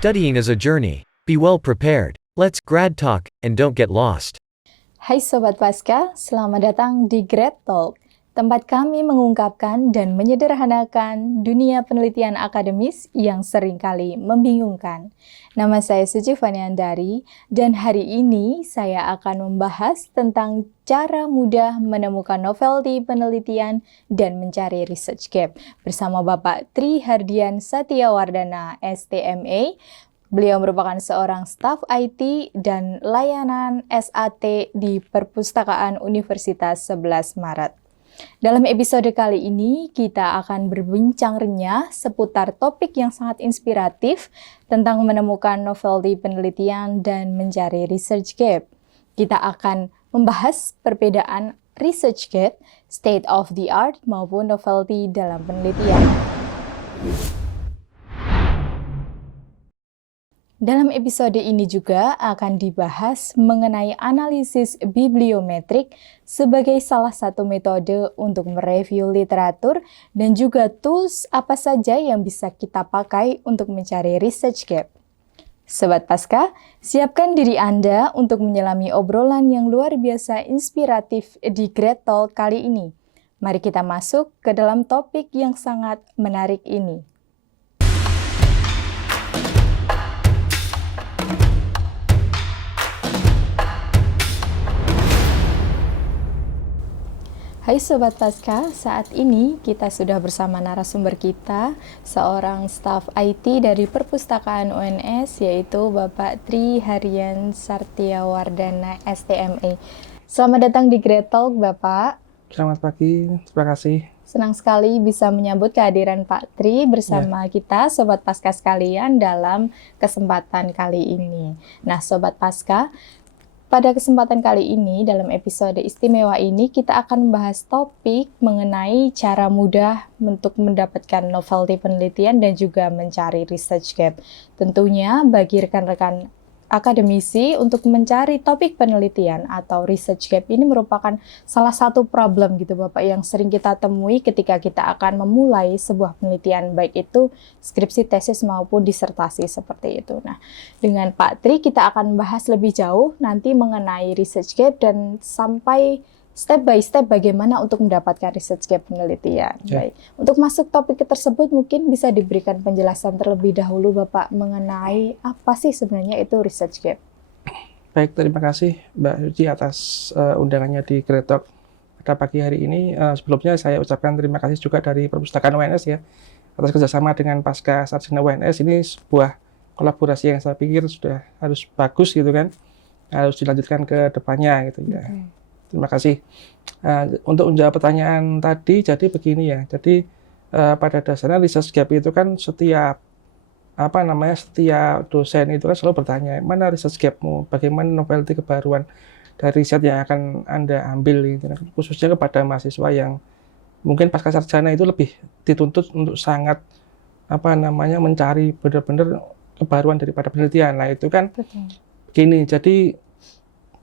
Studying is a journey. Be well prepared. Let's grad talk and don't get lost. Hai Sobat Pasca, selamat datang di Grad Talk, tempat kami mengungkapkan dan menyederhanakan dunia penelitian akademis yang seringkali membingungkan. Nama saya Suci Faniandari, dan hari ini saya akan membahas tentang cara mudah menemukan novelty penelitian dan mencari research gap bersama Bapak Tri Hardian Satyawardana, STMA. Beliau merupakan seorang staf IT dan layanan SAT di Perpustakaan Universitas 11 Maret. Dalam episode kali ini, kita akan berbincang renyah seputar topik yang sangat inspiratif tentang menemukan novelty penelitian dan mencari research gap. Kita akan membahas perbedaan research gap, state of the art maupun novelty dalam penelitian. Dalam episode ini juga akan dibahas mengenai analisis bibliometrik sebagai salah satu metode untuk mereview literatur dan juga tools apa saja yang bisa kita pakai untuk mencari research gap. Sobat Pasca, siapkan diri Anda untuk menyelami obrolan yang luar biasa inspiratif di Grad Talk kali ini. Mari kita masuk ke dalam topik yang sangat menarik ini. Hai Sobat Pasca, saat ini kita sudah bersama narasumber kita, seorang staf IT dari Perpustakaan UNS, yaitu Bapak Tri Hardian Satyawardana, STMA. Selamat datang di Grad Talk, Bapak. Selamat pagi, terima kasih. Senang sekali bisa menyambut kehadiran Pak Tri bersama kita, Sobat Pasca sekalian, dalam kesempatan kali ini. Nah, Sobat Pasca, pada kesempatan kali ini, dalam episode istimewa ini, kita akan membahas topik mengenai cara mudah untuk mendapatkan novelty penelitian dan juga mencari research gap. Tentunya bagi rekan-rekan akademisi untuk mencari topik penelitian atau research gap ini merupakan salah satu problem gitu Bapak yang sering kita temui ketika kita akan memulai sebuah penelitian, baik itu skripsi, tesis maupun disertasi seperti itu. Nah, dengan Pak Tri kita akan bahas lebih jauh nanti mengenai research gap dan sampai step by step bagaimana untuk mendapatkan research gap penelitian. Baik. Untuk masuk topik tersebut mungkin bisa diberikan penjelasan terlebih dahulu Bapak mengenai apa sih sebenarnya itu research gap. Baik, terima kasih Mbak Suci atas undangannya di Grad Talk pada pagi hari ini. Sebelumnya saya ucapkan terima kasih juga dari Perpustakaan UNS ya atas kerjasama dengan Pasca Sarjana UNS. Ini sebuah kolaborasi yang saya pikir sudah harus bagus gitu kan, harus dilanjutkan ke depannya gitu ya. Terima kasih. Untuk menjawab pertanyaan tadi, jadi begini ya. Jadi pada dasarnya research gap itu kan setiap dosen itu kan selalu bertanya, mana research gapmu, bagaimana novelty kebaruan dari riset yang akan Anda ambil, gitu. Khususnya kepada mahasiswa yang mungkin pasca sarjana itu lebih dituntut untuk sangat mencari benar-benar kebaruan daripada penelitian. Nah itu kan begini. Jadi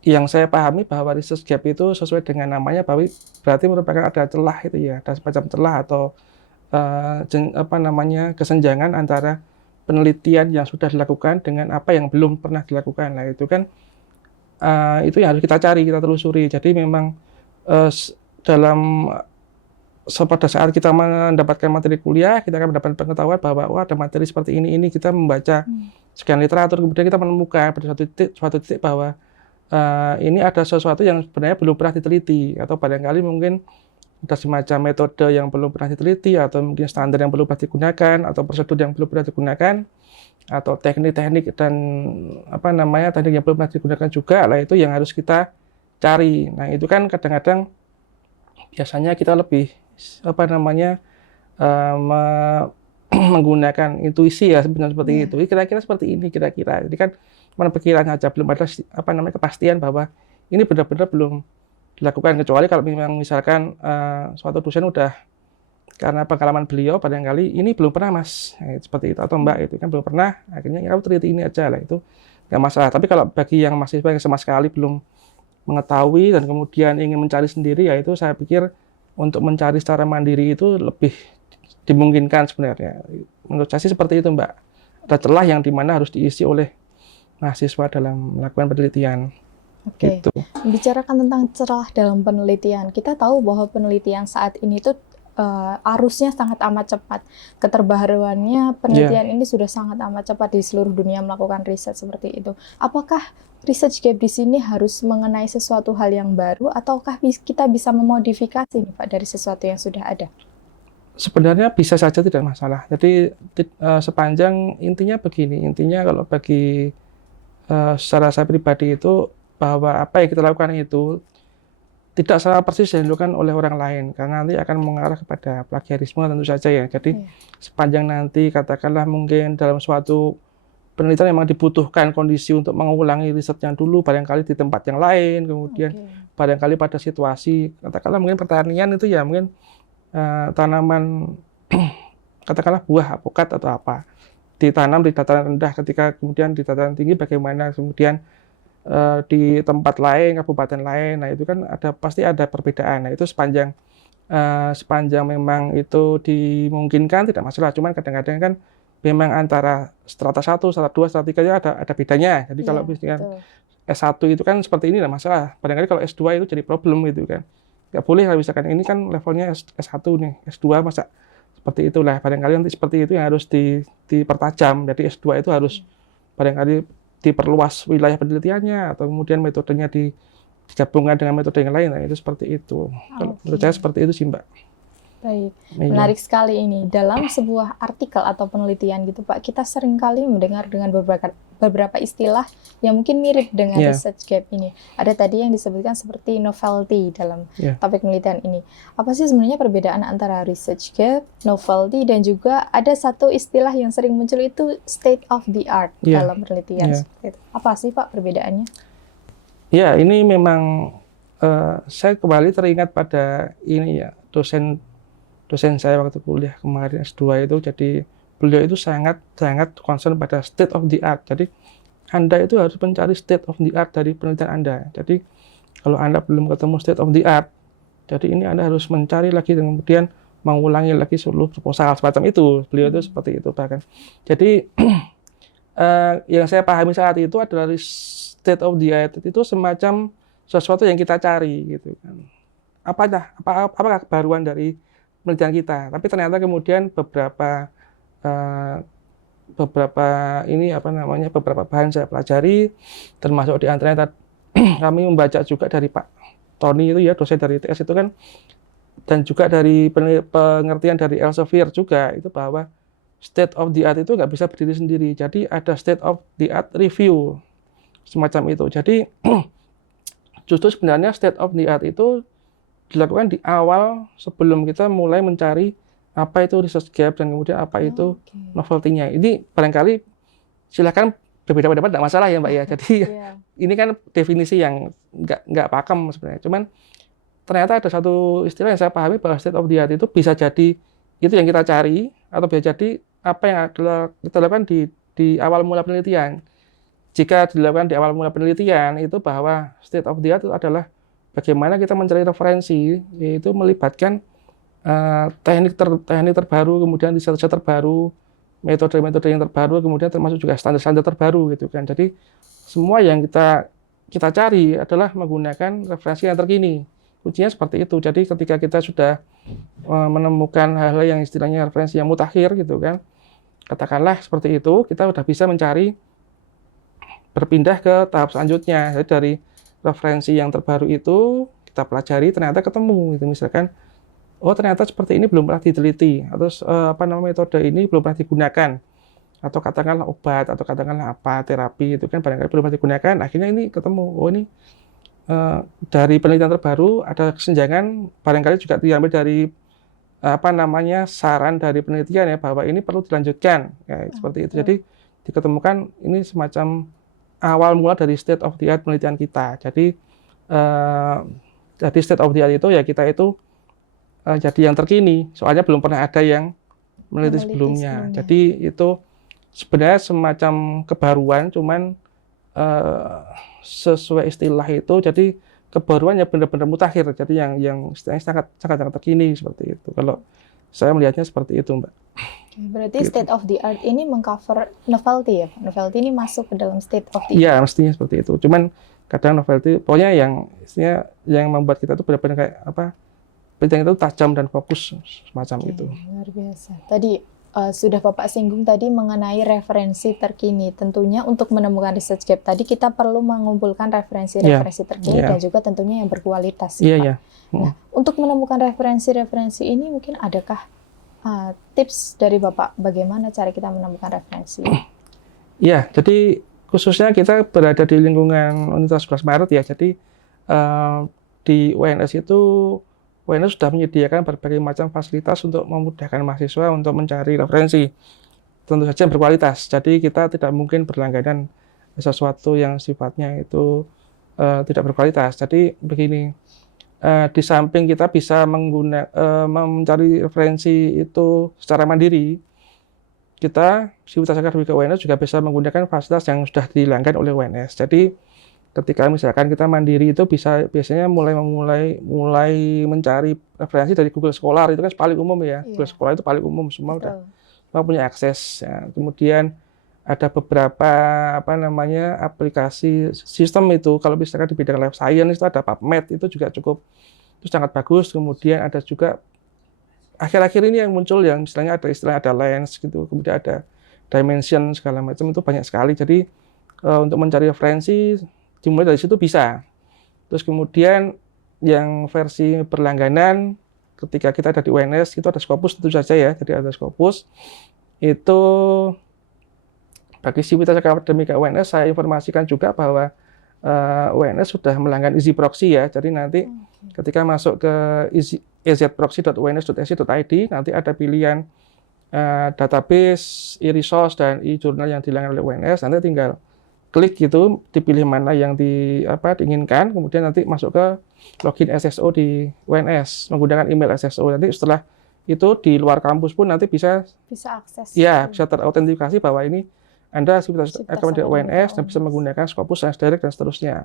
yang saya pahami bahwa research gap itu sesuai dengan namanya berarti merupakan ada celah itu ya, ada semacam celah atau kesenjangan antara penelitian yang sudah dilakukan dengan apa yang belum pernah dilakukan. Nah itu kan itu yang harus kita cari, kita telusuri. Jadi memang pada saat kita mendapatkan materi kuliah, kita akan mendapatkan pengetahuan bahwa ada materi seperti ini kita membaca sekian literatur, kemudian kita menemukan pada suatu titik bahwa ini ada sesuatu yang sebenarnya belum pernah diteliti, atau barangkali mungkin ada semacam metode yang belum pernah diteliti, atau mungkin standar yang belum pernah digunakan, atau prosedur yang belum pernah digunakan, atau teknik-teknik dan teknik yang belum pernah digunakan juga. Lah itu yang harus kita cari. Nah itu kan kadang-kadang biasanya kita lebih menggunakan intuisi ya sebenarnya seperti itu. Kira-kira seperti ini kira-kira. Jadi kan cuma pikiran saja, belum ada kepastian bahwa ini benar-benar belum dilakukan, kecuali kalau memang misalkan suatu dosen udah karena pengalaman beliau barangkali ini belum pernah Mas, seperti itu, atau Mbak itu kan belum pernah, akhirnya kamu teliti ini aja lah, itu nggak masalah. Tapi kalau bagi yang mahasiswa yang sama sekali belum mengetahui dan kemudian ingin mencari sendiri, ya itu saya pikir untuk mencari secara mandiri itu lebih dimungkinkan sebenarnya. Menurut saya sih seperti itu Mbak. ada celah yang dimana harus diisi oleh mahasiswa dalam melakukan penelitian. Oke. Gitu. Bicarakan tentang celah dalam penelitian. Kita tahu bahwa penelitian saat ini tuh arusnya sangat amat cepat. Keterbaruannya penelitian ini sudah sangat amat cepat di seluruh dunia melakukan riset seperti itu. Apakah research gap di sini harus mengenai sesuatu hal yang baru, ataukah kita bisa memodifikasi nih Pak dari sesuatu yang sudah ada? Sebenarnya bisa saja, tidak masalah. Jadi sepanjang intinya begini, intinya kalau bagi secara saya pribadi itu bahwa apa yang kita lakukan itu tidak sama persis yang dilakukan oleh orang lain, karena nanti akan mengarah kepada plagiarisme tentu saja ya. Jadi sepanjang nanti katakanlah mungkin dalam suatu penelitian memang dibutuhkan kondisi untuk mengulangi riset yang dulu, barangkali di tempat yang lain, kemudian barangkali pada situasi, katakanlah mungkin pertanian itu ya mungkin tanaman katakanlah buah apokat atau apa, ditanam di dataran rendah, ketika kemudian di dataran tinggi bagaimana, kemudian di tempat lain, kabupaten lain, nah itu kan pasti ada perbedaan. Nah itu sepanjang memang itu dimungkinkan tidak masalah. Cuman kadang-kadang kan memang antara strata 1, strata 2, strata 3 ada bedanya. Jadi kalau misalnya S1 itu kan seperti ini tidak masalah. Kadang-kadang kalau S2 itu jadi problem gitu kan. Nggak boleh kalau misalkan ini kan levelnya S1 nih, S2 masa seperti itulah. Barangkali nanti seperti itu yang harus dipertajam. Jadi S2 itu harus barangkali diperluas wilayah penelitiannya, atau kemudian metodenya digabungkan dengan metode yang lain. Nah, itu seperti itu. Kalau menurut saya seperti itu sih, Mbak. Baik, menarik sekali ini. Dalam sebuah artikel atau penelitian gitu Pak, kita seringkali mendengar dengan beberapa istilah yang mungkin mirip dengan research gap ini. Ada tadi yang disebutkan seperti novelty dalam topik penelitian ini. Apa sih sebenarnya perbedaan antara research gap, novelty, dan juga ada satu istilah yang sering muncul itu state of the art dalam penelitian. Apa sih Pak perbedaannya? Ya, ini memang saya kembali teringat pada ini ya, dosen saya waktu kuliah kemarin S2 itu. Jadi beliau itu sangat concern pada state of the art. Jadi Anda itu harus mencari state of the art dari penelitian Anda. Jadi kalau Anda belum ketemu state of the art, jadi ini Anda harus mencari lagi dan kemudian mengulangi lagi seluruh proposal semacam itu. Beliau itu seperti itu bahkan. Jadi yang saya pahami saat itu adalah state of the art itu semacam sesuatu yang kita cari gitu kan. Apakah kebaruan dari penelitian kita? Tapi ternyata kemudian beberapa bahan saya pelajari, termasuk di antaranya kami membaca juga dari Pak Tony itu ya, dosen dari ITS itu kan, dan juga dari pengertian dari Elsevier juga itu bahwa state of the art itu nggak bisa berdiri sendiri. Jadi ada state of the art review semacam itu. Jadi justru sebenarnya state of the art itu dilakukan di awal sebelum kita mulai mencari apa itu research gap dan kemudian apa itu novelty-nya. Ini barangkali silakan berbeda pendapat, tidak masalah ya Mbak ya. Jadi ini kan definisi yang nggak pakem sebenarnya. Cuman ternyata ada satu istilah yang saya pahami bahwa state of the art itu bisa jadi itu yang kita cari, atau bisa jadi apa yang kita lakukan di awal mula penelitian. Jika dilakukan di awal mula penelitian itu bahwa state of the art itu adalah bagaimana kita mencari referensi, yaitu melibatkan teknik terbaru, kemudian riset terbaru, metode-metode yang terbaru, kemudian termasuk juga standar-standar terbaru gitu kan. Jadi semua yang kita cari adalah menggunakan referensi yang terkini. Kuncinya seperti itu. Jadi ketika kita sudah menemukan hal-hal yang istilahnya referensi yang mutakhir gitu kan, katakanlah seperti itu, kita sudah bisa berpindah ke tahap selanjutnya. Jadi dari referensi yang terbaru itu kita pelajari, ternyata ketemu gitu, misalkan ternyata seperti ini belum pernah diteliti, atau metode ini belum pernah digunakan, atau katakanlah obat, atau katakanlah apa terapi itu kan barangkali belum pernah digunakan, akhirnya ini ketemu ini dari penelitian terbaru ada kesenjangan, barangkali juga diambil dari saran dari penelitian ya, bahwa ini perlu dilanjutkan ya, seperti itu. Jadi diketemukan ini semacam awal mula dari state of the art penelitian kita. Jadi state of the art itu ya kita itu jadi yang terkini, soalnya belum pernah ada yang meneliti sebelumnya. Jadi itu sebenarnya semacam kebaruan, cuman sesuai istilah itu, jadi kebaruan yang benar-benar mutakhir. Jadi yang istilahnya sangat terkini seperti itu. Kalau Saya melihatnya seperti itu, Mbak. Berarti Gitu. state of the art ini mengcover novelty ya Pak? Novelty ini masuk ke dalam state of the art. Iya, mestinya seperti itu. Cuman kadang novelty, pokoknya yang istilahnya yang membuat kita tuh benar-benar kayak apa? Penting itu tajam dan fokus semacam Oke, itu. luar biasa. Tadi sudah Bapak singgung tadi mengenai referensi terkini. Tentunya untuk menemukan research gap tadi kita perlu mengumpulkan referensi-referensi terkini Iya. dan juga tentunya yang berkualitas. Iya, Pak. iya. Nah, untuk menemukan referensi-referensi ini mungkin adakah tips dari Bapak bagaimana cara kita menemukan referensi? Iya, jadi khususnya kita berada di lingkungan Universitas 11 Maret ya. Jadi di UNS itu UNS sudah menyediakan berbagai macam fasilitas untuk memudahkan mahasiswa untuk mencari referensi. Tentu saja yang berkualitas. Jadi kita tidak mungkin berlangganan sesuatu yang sifatnya itu tidak berkualitas. Jadi begini, di samping kita bisa mencari referensi itu secara mandiri, kita Sivitas Akademika UNS juga bisa menggunakan fasilitas yang sudah dihilangkan oleh UNS. Jadi ketika misalkan kita mandiri itu biasanya mulai mencari referensi dari Google Scholar, itu kan paling umum ya. Iya. Google Scholar itu paling umum, semua Betul. punya akses. Ya. Kemudian ada beberapa aplikasi sistem itu, kalau misalkan di bidang life science itu ada PubMed, itu juga cukup, itu sangat bagus. Kemudian ada juga akhir-akhir ini yang muncul yang misalnya ada istilah ada lens gitu, kemudian ada dimension segala macam, itu banyak sekali. Jadi untuk mencari referensi dimulai dari situ bisa. Terus kemudian yang versi berlangganan ketika kita ada di UNS itu ada Scopus tentu saja ya. Jadi ada Scopus itu bagi Sivitas Akademika UNS saya informasikan juga bahwa UNS sudah melanggan Easy Proxy ya. Jadi nanti ketika masuk ke ezproxy.uns.ac.id nanti ada pilihan database, e-resource dan e-journal yang dilanggan oleh UNS. Nanti tinggal klik gitu, dipilih mana yang diinginkan, kemudian nanti masuk ke login SSO di UNS menggunakan email SSO. Nanti setelah itu di luar kampus pun nanti bisa akses. Ya, bisa terautentikasi bahwa ini Anda Sivitas Akademika UNS dan bisa UNS. menggunakan Scopus, Science Direct dan seterusnya.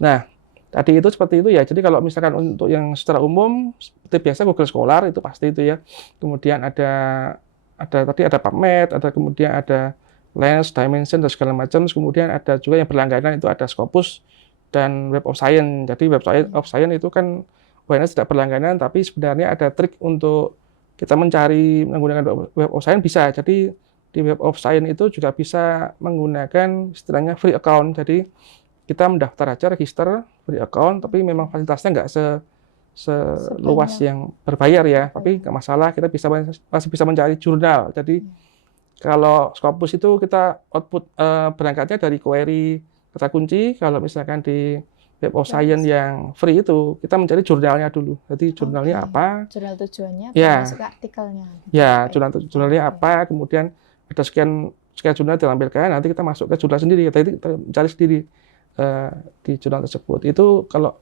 Nah, tadi itu seperti itu ya. Jadi kalau misalkan untuk yang secara umum seperti biasa Google Scholar itu pasti itu ya. Kemudian tadi ada PubMed, kemudian ada Lens, Dimension dan segala macam. Kemudian ada juga yang berlangganan itu ada Scopus dan Web of Science. Jadi Web of Science itu kan UNS tidak berlangganan, tapi sebenarnya ada trik untuk kita mencari menggunakan Web of Science bisa. Jadi di Web of Science itu juga bisa menggunakan istilahnya free account. Jadi kita mendaftar aja register free account, tapi memang fasilitasnya nggak seluas yang berbayar ya. Tapi nggak masalah, kita masih bisa mencari jurnal. Jadi kalau Scopus itu kita output berangkatnya dari query kata kunci. Kalau misalkan di Web of Science yang free itu kita mencari jurnalnya dulu. Jadi jurnalnya apa? Jurnal tujuannya, Ya. termasuk artikelnya. Ya, jurnalnya apa? Kemudian ada sekian jurnal ditampilkan. Nanti kita masuk ke jurnal sendiri. Jadi kita cari sendiri di jurnal tersebut. Itu kalau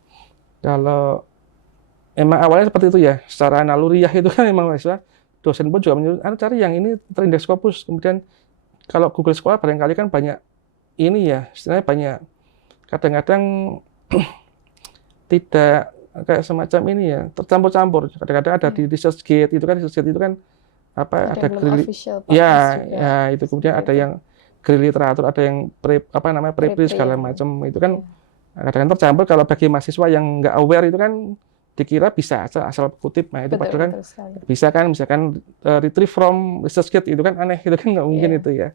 emang awalnya seperti itu ya. Secara naluriah itu kan memang mahasiswa, dosen pun juga menyuruh cari yang ini terindeks Scopus. Kemudian kalau Google Scholar barangkali kan banyak ini ya, istilahnya banyak kadang-kadang tidak kayak semacam ini ya, tercampur-campur. Kadang-kadang ada di ResearchGate itu kan ada itu kemudian ada yang grade literatur, ada yang preprint segala macam. Itu kan kadang-kadang tercampur. Kalau bagi mahasiswa yang nggak aware itu kan dikira bisa asal kutip. Nah, itu padahal kan bisa kan, misalkan retrieve from ResearchGate itu kan aneh, itu kan nggak mungkin itu ya.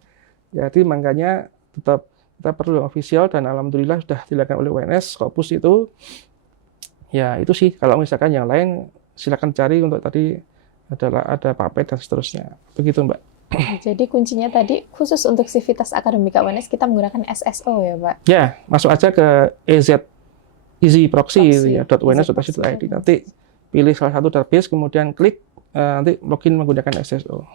Jadi makanya tetap kita perlu yang official dan alhamdulillah sudah dilakukan oleh UNS. Scopus itu ya itu sih. Kalau misalkan yang lain silakan cari. Untuk tadi ada PubMed dan seterusnya. Begitu, Mbak. Jadi kuncinya tadi khusus untuk Sivitas Akademika UNS kita menggunakan SSO ya, Pak? Ya, masuk aja ke Easy Proxy ya, .uns.ac.id. Nanti pilih salah satu database, kemudian klik nanti login menggunakan SSO.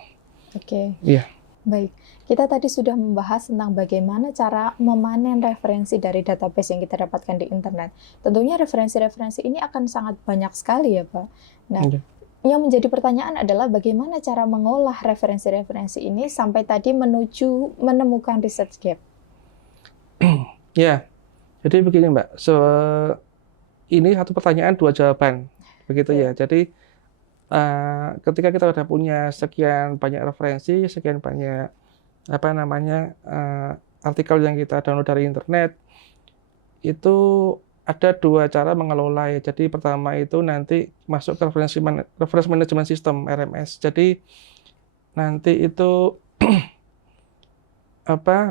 Oke. Iya. Baik, kita tadi sudah membahas tentang bagaimana cara memanen referensi dari database yang kita dapatkan di internet. Tentunya referensi-referensi ini akan sangat banyak sekali ya, Pak. Nah, yang menjadi pertanyaan adalah bagaimana cara mengolah referensi-referensi ini sampai tadi menuju menemukan research gap. Ya, jadi begini Mbak, ini satu pertanyaan dua jawaban, begitu ya. Jadi ketika kita sudah punya sekian banyak referensi, sekian banyak apa namanya artikel yang kita download dari internet, itu ada dua cara mengelola ya. Jadi pertama itu nanti masuk ke reference management system RMS. Jadi nanti itu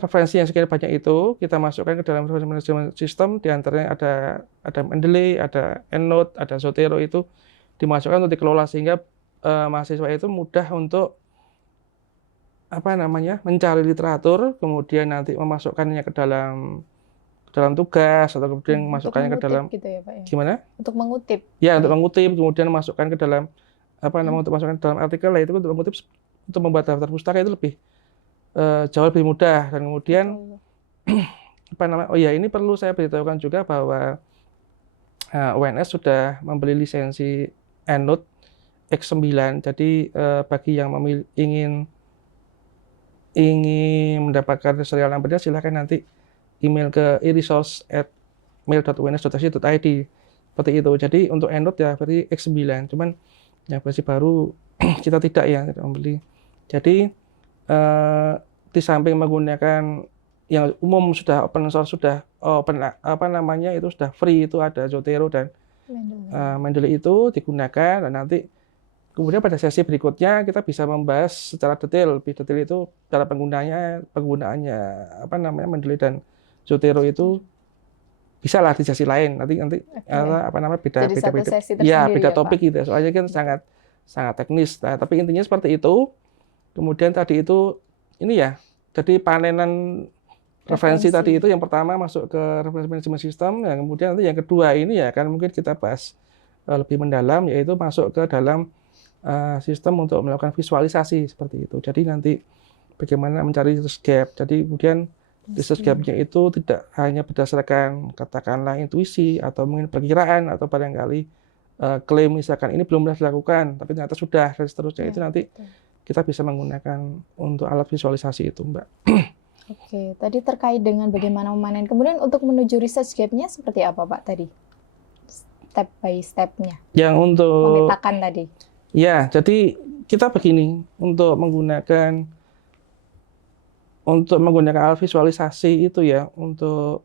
referensi yang sekian banyak itu kita masukkan ke dalam reference management system, di antaranya ada Mendeley, ada EndNote, ada Zotero, itu dimasukkan untuk dikelola sehingga mahasiswa itu mudah untuk mencari literatur, kemudian nanti memasukkannya ke dalam tugas, atau kemudian memasukkannya ke dalam gitu ya, Pak, ya? gimana? Untuk mengutip. Ya, untuk mengutip, kemudian masukkan ke dalam untuk masukkan ke dalam artikel, lah itu untuk mengutip, untuk membuat daftar pustaka itu jauh lebih mudah. Dan kemudian oh ya, ini perlu saya beritahukan juga bahwa UNS sudah membeli lisensi EndNote X9. Jadi bagi yang ingin mendapatkan serial numbernya, silahkan nanti email ke e-resource@mail.uns.ac.id, seperti itu. Jadi untuk EndNote ya berarti X9, cuman yang versi baru kita tidak membeli. Jadi di samping menggunakan yang umum, sudah open source, sudah itu sudah free, itu ada Zotero dan Mendeley itu digunakan, dan nanti kemudian pada sesi berikutnya kita bisa membahas secara detail, lebih detail itu cara penggunaannya Mendeley dan Zotero itu bisa lah di sesi lain. Nanti beda topik gitu. Soalnya kan sangat teknis. Nah, tapi intinya seperti itu. Kemudian tadi itu ini ya. Jadi panenan referensi tadi itu yang pertama masuk ke reference management system, yang kemudian nanti yang kedua ini ya kan mungkin kita bahas lebih mendalam, yaitu masuk ke dalam sistem untuk melakukan visualisasi seperti itu. Jadi nanti bagaimana mencari research gap. Jadi kemudian research gap-nya itu tidak hanya berdasarkan katakanlah intuisi atau mungkin perkiraan atau barangkali klaim misalkan ini belum pernah dilakukan tapi ternyata sudah, dan seterusnya. Itu nanti kita bisa menggunakan untuk alat visualisasi itu, Mbak. Oke, tadi terkait dengan bagaimana memanen. Kemudian untuk menuju research gap-nya seperti apa, Pak, tadi? Step by step-nya. Yang untuk memetakan tadi. Ya, jadi kita begini, untuk menggunakan alat visualisasi itu ya, untuk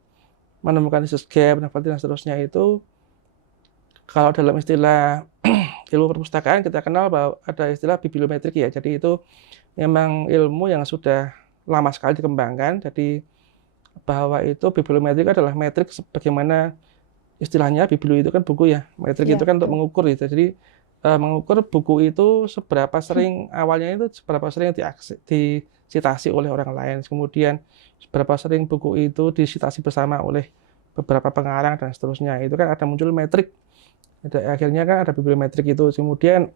menemukan research gap, dan seterusnya itu, kalau dalam istilah ilmu perpustakaan kita kenal bahwa ada istilah bibliometrik ya. Jadi itu memang ilmu yang sudah lama sekali dikembangkan. Jadi bahwa itu bibliometrik adalah metrik bagaimana istilahnya, biblio itu kan buku ya, metrik itu kan untuk mengukur gitu. Jadi mengukur buku itu seberapa sering disitasi oleh orang lain, kemudian seberapa sering buku itu disitasi bersama oleh beberapa pengarang dan seterusnya. Itu kan ada muncul metrik. Akhirnya kan ada bibliometrik itu. Kemudian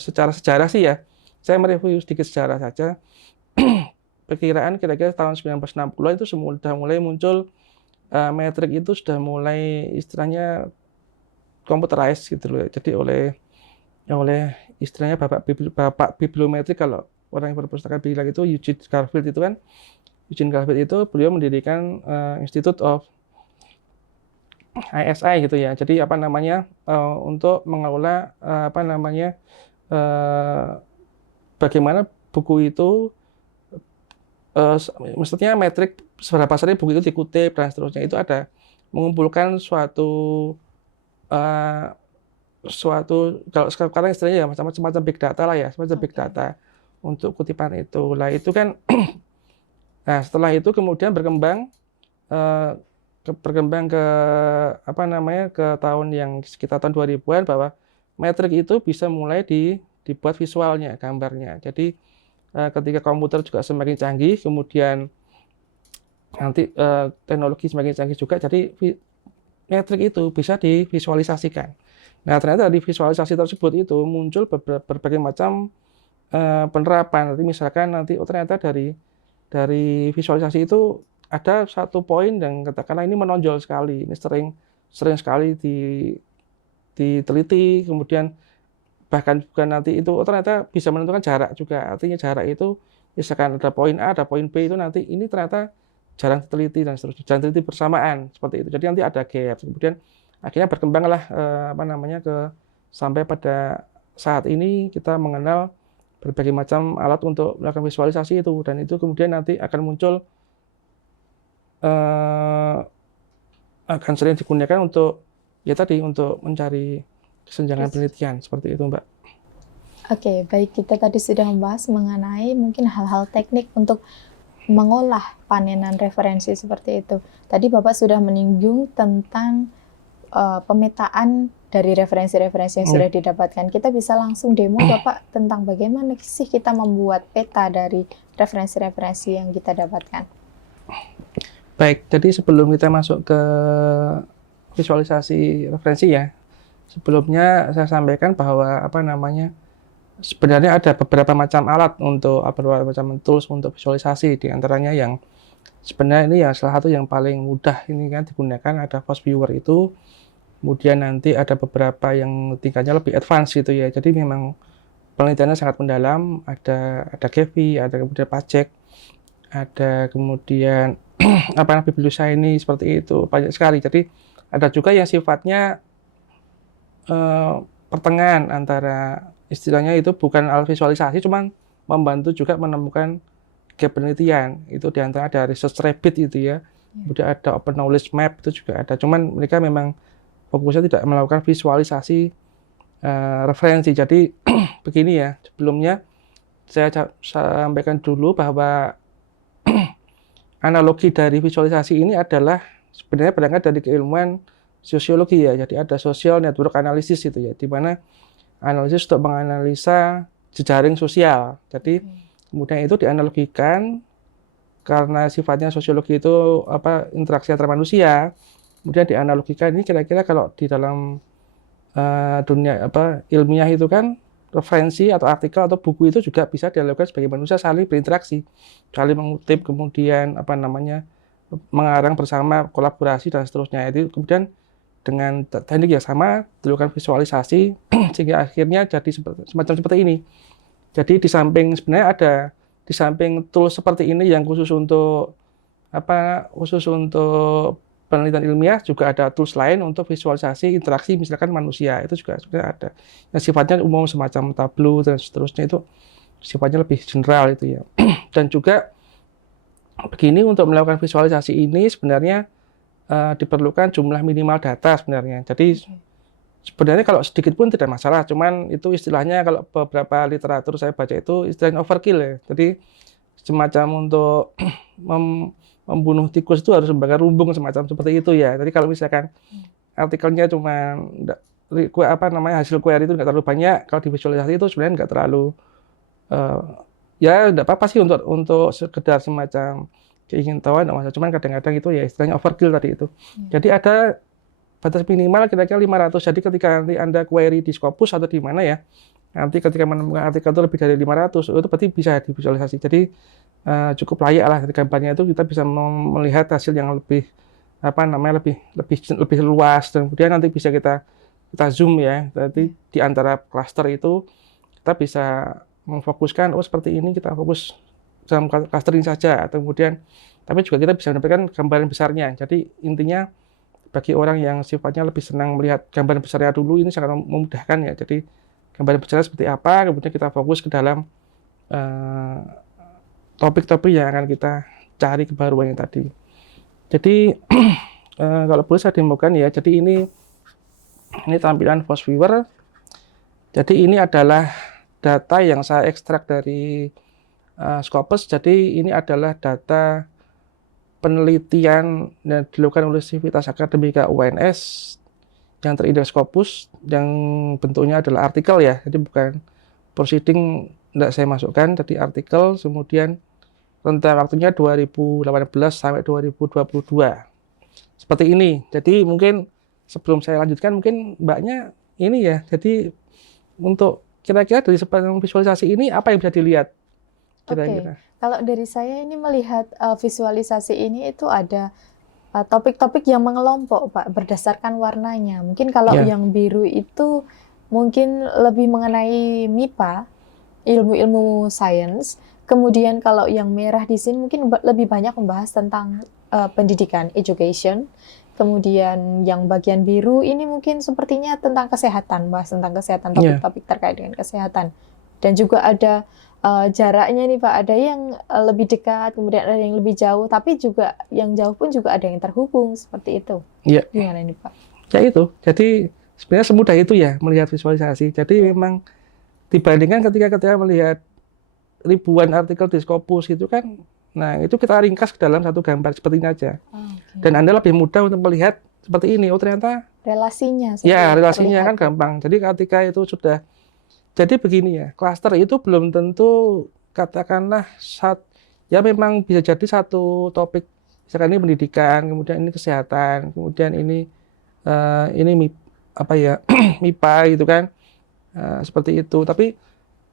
secara sejarah sih ya, saya mereview sedikit sejarah saja. Perkiraan kira-kira tahun 1960 itu sudah mulai muncul metrik itu, sudah mulai istilahnya computerized gitu loh. Jadi oleh istilahnya bapak bibliometrik, kalau orang yang berpustakaan bilang itu Eugene Garfield itu kan. Eugene Garfield itu beliau mendirikan Institute of ISI gitu ya. Jadi untuk mengelola bagaimana buku itu maksudnya metrik seberapa sering buku itu dikutip dan seterusnya. Itu ada mengumpulkan suatu kalau sekarang istilahnya ya semacam big data lah ya, semacam big data untuk kutipan itu. Lah itu kan nah setelah itu kemudian berkembang ke tahun yang sekitar tahun 2000-an, bahwa metrik itu bisa mulai dibuat visualnya, gambarnya. Jadi ketika komputer juga semakin canggih, kemudian nanti teknologi semakin canggih juga, jadi metrik itu bisa divisualisasikan. Nah, ternyata di visualisasi tersebut itu muncul berbagai macam penerapan. Nanti misalkan ternyata dari visualisasi itu ada satu poin yang katakanlah ini menonjol sekali, ini sering sekali diteliti, kemudian bahkan bukan nanti itu ternyata bisa menentukan jarak juga. Artinya jarak itu misalkan ada poin A, ada poin B, itu nanti ini ternyata jarang diteliti dan seterusnya, jarang diteliti bersamaan seperti itu. Jadi nanti ada gap. Kemudian akhirnya berkembanglah sampai pada saat ini kita mengenal berbagai macam alat untuk melakukan visualisasi itu, dan itu kemudian nanti akan muncul akan sering digunakan untuk ya tadi untuk mencari kesenjangan penelitian seperti itu, Mbak. Oke, baik, kita tadi sudah membahas mengenai mungkin hal-hal teknik untuk mengolah panenan referensi seperti itu. Tadi Bapak sudah menyinggung tentang pemetaan dari referensi-referensi yang sudah didapatkan. Kita bisa langsung demo Bapak tentang bagaimana sih kita membuat peta dari referensi-referensi yang kita dapatkan. Baik, jadi sebelum kita masuk ke visualisasi referensi ya, sebelumnya saya sampaikan bahwa sebenarnya ada beberapa macam alat untuk beberapa macam tools untuk visualisasi, di antaranya yang sebenarnya ini ya salah satu yang paling mudah ini kan digunakan ada Force Viewer itu. Kemudian nanti ada beberapa yang tingkatnya lebih advance gitu ya. Jadi memang penelitiannya sangat mendalam, ada Gevi, ada kemudian Pajek, ada kemudian Biblioscience seperti itu, banyak sekali. Jadi ada juga yang sifatnya pertengahan antara istilahnya itu bukan alat visualisasi, cuman membantu juga menemukan gap penelitian. Itu diantara ada Research Rabbit itu ya, kemudian ada Open Knowledge Map itu juga ada. Cuman mereka memang fokusnya tidak melakukan visualisasi referensi. Jadi begini ya, sebelumnya saya sampaikan dulu bahwa analogi dari visualisasi ini adalah sebenarnya berangkat dari keilmuan sosiologi ya. Jadi ada social network analysis itu ya, di mana analisis untuk menganalisa jejaring sosial. Jadi kemudian itu dianalogikan karena sifatnya sosiologi itu interaksi antar manusia. Kemudian dianalogikan ini kira-kira kalau di dalam dunia ilmiah itu kan referensi atau artikel atau buku itu juga bisa dianalogikan sebagai manusia saling berinteraksi, saling mengutip, kemudian mengarang bersama, kolaborasi dan seterusnya. Itu kemudian dengan teknik yang sama dilakukan visualisasi sehingga akhirnya jadi semacam seperti ini. Jadi di samping tool seperti ini yang khusus untuk penelitian ilmiah, juga ada tools lain untuk visualisasi interaksi misalkan manusia, itu juga sebenarnya ada. Yang sifatnya umum semacam Tableau dan seterusnya, itu sifatnya lebih general itu ya. Dan juga begini, untuk melakukan visualisasi ini sebenarnya diperlukan jumlah minimal data sebenarnya. Jadi sebenarnya kalau sedikit pun tidak masalah, cuman itu istilahnya kalau beberapa literatur saya baca itu istilahnya overkill ya. Jadi semacam untuk membunuh tikus itu harus membakar rumbung semacam seperti itu ya. Jadi kalau misalkan artikelnya cuma hasil query itu nggak terlalu banyak, kalau di visualisasi itu sebenarnya nggak terlalu ya nggak apa-apa sih untuk sekedar semacam keingintahuan, cuman kadang-kadang itu ya istilahnya overkill tadi itu. Jadi ada batas minimal kira-kira 500. Jadi ketika nanti Anda query di Scopus atau di mana ya, nanti ketika menemukan artikel itu lebih dari 500, itu berarti bisa divisualisasi. Jadi cukup layak lah dari gambarnya itu kita bisa melihat hasil yang lebih lebih luas, dan kemudian nanti bisa kita zoom ya. Nanti di antara cluster itu kita bisa memfokuskan seperti ini, kita fokus dalam clustering saja, atau kemudian tapi juga kita bisa mendapatkan gambaran besarnya. Jadi intinya bagi orang yang sifatnya lebih senang melihat gambaran besarnya dulu, ini sangat memudahkan ya. Jadi gambaran besarnya seperti apa, kemudian kita fokus ke dalam topik-topik yang akan kita cari kebaruannya tadi. Jadi kalau boleh saya demokan ya. Jadi ini tampilan Force Viewer. Jadi ini adalah data yang saya ekstrak dari Scopus. Jadi ini adalah data penelitian yang dilakukan oleh Civitas Academica UNS yang terindeks Scopus, yang bentuknya adalah artikel ya. Jadi bukan proceeding, tidak saya masukkan, jadi artikel, kemudian rentang waktunya 2018 sampai 2022. Seperti ini. Jadi mungkin sebelum saya lanjutkan, mungkin Mbaknya ini ya, jadi untuk kira-kira dari visualisasi ini apa yang bisa dilihat? Kira-kira. Kalau dari saya ini melihat visualisasi ini itu ada topik-topik yang mengelompok, Pak, berdasarkan warnanya. Mungkin kalau yang biru itu mungkin lebih mengenai MIPA, ilmu-ilmu sains. Kemudian kalau yang merah di sini mungkin lebih banyak membahas tentang pendidikan, education. Kemudian yang bagian biru ini mungkin sepertinya tentang kesehatan, bahas tentang kesehatan, topik-topik terkait dengan kesehatan. Dan juga ada jaraknya nih Pak, ada yang lebih dekat, kemudian ada yang lebih jauh, tapi juga yang jauh pun juga ada yang terhubung, seperti itu. Iya. Gimana nih Pak? Ya itu, jadi sebenarnya semudah itu ya melihat visualisasi. Jadi memang dibandingkan ketika melihat ribuan artikel di Scopus gitu kan, nah itu kita ringkas ke dalam satu gambar seperti ini aja. Dan Anda lebih mudah untuk melihat seperti ini. Oh ternyata relasinya. ya relasinya kan gampang. Jadi ketika itu sudah, jadi begini ya, klaster itu belum tentu katakanlah ya memang bisa jadi satu topik, misalkan ini pendidikan, kemudian ini kesehatan, kemudian ini apa ya MIPA gitu kan, seperti itu. Tapi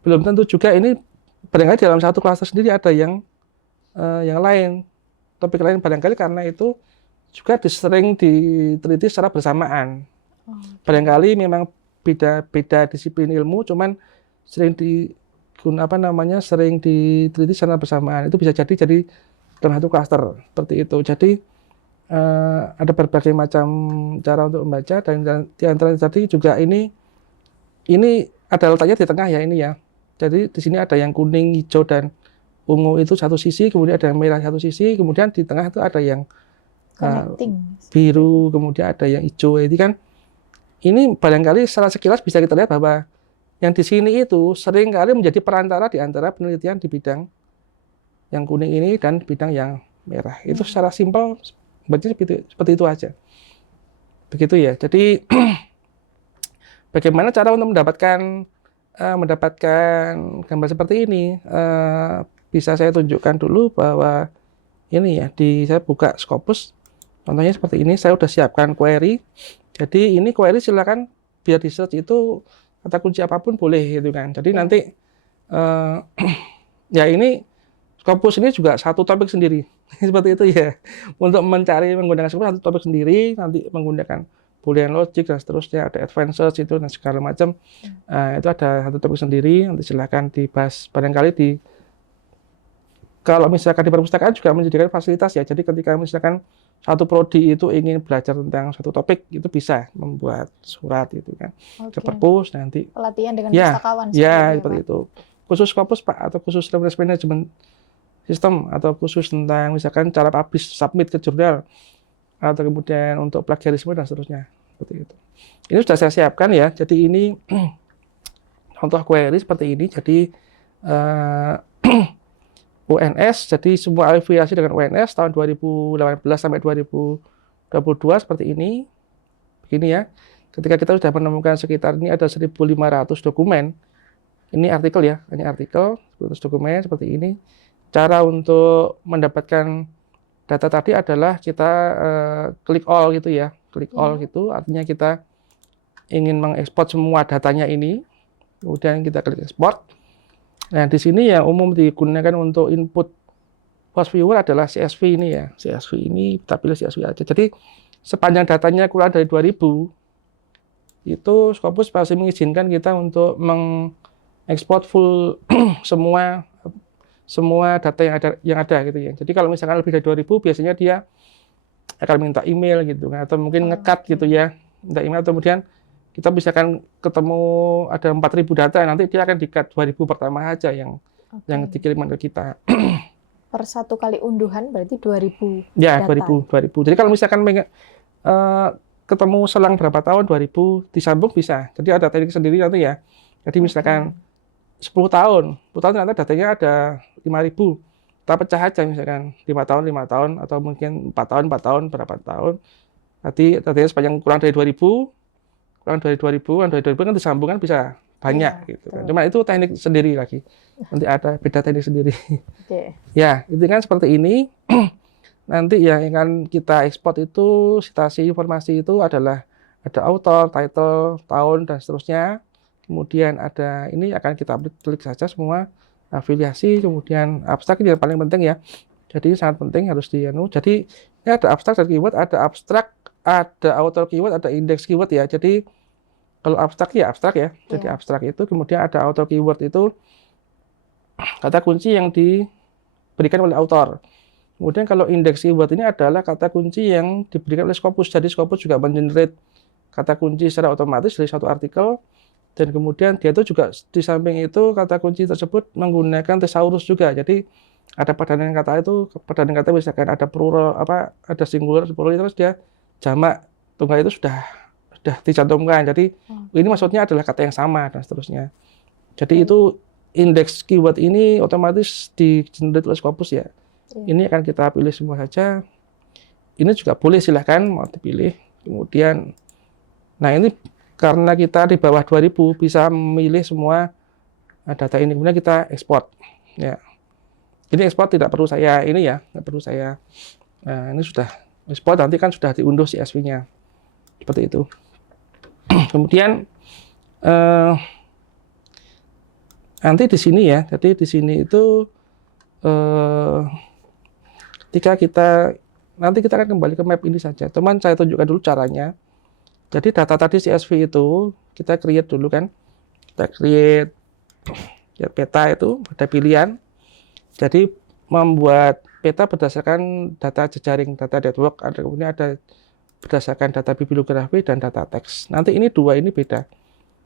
belum tentu juga ini barangkali dalam satu klaster sendiri ada yang lain, topik lain barangkali karena itu juga sering diteliti secara bersamaan. Barangkali memang beda disiplin ilmu, cuman sering sering diteliti secara bersamaan. Itu bisa jadi dalam satu klaster seperti itu. Jadi ada berbagai macam cara untuk membaca, dan di antara tadi juga ini ada letaknya di tengah ya ini ya. Jadi di sini ada yang kuning, hijau, dan ungu itu satu sisi, kemudian ada yang merah satu sisi, kemudian di tengah itu ada yang biru, kemudian ada yang hijau. Jadi kan ini barangkali secara sekilas bisa kita lihat bahwa yang di sini itu sering kali menjadi perantara di antara penelitian di bidang yang kuning ini dan bidang yang merah. Itu secara simpel berarti seperti itu aja. Begitu ya. Jadi bagaimana cara untuk mendapatkan gambar seperti ini? Bisa saya tunjukkan dulu bahwa ini ya, saya buka Scopus, contohnya seperti ini, saya sudah siapkan query. Jadi ini query silakan biar di search itu kata kunci apapun boleh gitu kan. Jadi nanti ya ini Scopus ini juga satu topik sendiri seperti itu ya. Untuk mencari menggunakan Scopus satu topik sendiri, nanti menggunakan Boolean logic dan seterusnya, ada advanced search itu dan segala macam. Itu ada satu topik sendiri, nanti silakan dibahas barangkali kalau misalkan di perpustakaan juga menyediakan fasilitas ya. Jadi ketika misalkan satu prodi itu ingin belajar tentang satu topik, itu bisa membuat surat itu kan ke perpus nanti. Pelatihan dengan pustakawan. Ya, seperti itu. Khusus Scopus Pak, atau khusus reference management system, atau khusus tentang misalkan cara publish, submit ke jurnal, atau kemudian untuk plagiarisme dan seterusnya. Seperti itu. Ini sudah saya siapkan ya. Jadi ini contoh query seperti ini. Jadi UNS, jadi semua afiliasi dengan UNS tahun 2018 sampai 2022 seperti ini. Begini ya. Ketika kita sudah menemukan sekitar ini ada 1.500 dokumen. Ini artikel ya, ini artikel, 100 dokumen seperti ini. Cara untuk mendapatkan data tadi adalah kita klik all gitu ya. Klik all gitu, artinya kita ingin mengekspor semua datanya ini. Kemudian kita klik export. Nah, di sini yang umum digunakan untuk input post viewer adalah CSV ini ya. CSV ini, kita pilih CSV aja. Jadi, sepanjang datanya kurang dari 2000, itu Scopus masih mengizinkan kita untuk mengekspor full semua data yang ada gitu ya. Jadi, kalau misalkan lebih dari 2000, biasanya dia akan minta email gitu kan, atau mungkin nge-cut gitu ya. Minta email, atau kemudian kita misalkan ketemu ada 4.000 data, nanti dia akan di-cut 2.000 pertama aja yang dikirimkan ke kita. Per satu kali unduhan berarti 2.000 ya, data. 2.000. Jadi kalau misalkan ketemu selang berapa tahun, 2.000 disambung bisa. Jadi ada teknik sendiri nanti ya. Jadi misalkan 10 tahun ternyata datanya ada 5.000. Kita pecah aja misalkan 5 tahun, atau mungkin 4 tahun, berapa tahun. Nanti datanya sepanjang kurang dari 2.000, kan disambung kan bisa banyak gitu kan. Cuma itu teknik sendiri lagi. Nanti ada beda teknik sendiri. Ya, itu kan seperti ini. Nanti yang akan kita ekspor itu citasi informasi itu adalah ada author, title, tahun dan seterusnya. Kemudian ada ini akan kita klik saja semua afiliasi, kemudian abstrak ini yang paling penting ya. Jadi sangat penting harus Jadi ini ada abstrak dan keyword, ada abstrak, ada author keyword, ada index keyword ya. Jadi kalau abstrak ya. Jadi abstrak itu, kemudian ada author keyword itu kata kunci yang diberikan oleh author. Kemudian kalau indeks keyword ini adalah kata kunci yang diberikan oleh Scopus. Jadi Scopus juga mengenerate kata kunci secara otomatis dari satu artikel, dan kemudian dia itu juga di samping itu kata kunci tersebut menggunakan thesaurus juga. Jadi ada padanan kata misalkan ada plural ada singular, plural, terus dia jamak tunggal itu sudah dicantumkan. Jadi ini maksudnya adalah kata yang sama dan seterusnya. Jadi itu indeks keyword ini otomatis di-generate oleh Scopus ya. Ini akan kita pilih semua saja. Ini juga boleh, silahkan mau dipilih. Kemudian, nah ini karena kita di bawah 2000 bisa memilih semua data ini. Kemudian kita ekspor. Ya. Ini ekspor tidak perlu saya ini ya, nggak perlu saya. Nah, ini sudah ekspor, nanti kan sudah diunduh CSV-nya. Seperti itu. Kemudian nanti di sini ya. Jadi di sini itu ketika nanti kita akan kembali ke map ini saja. Teman, saya tunjukkan dulu caranya. Jadi data tadi CSV itu kita create dulu kan. Kita create peta itu ada pilihan. Jadi membuat peta berdasarkan data jejaring, data network, kemudian ada berdasarkan data bibliografi dan data teks. Nanti ini dua ini beda.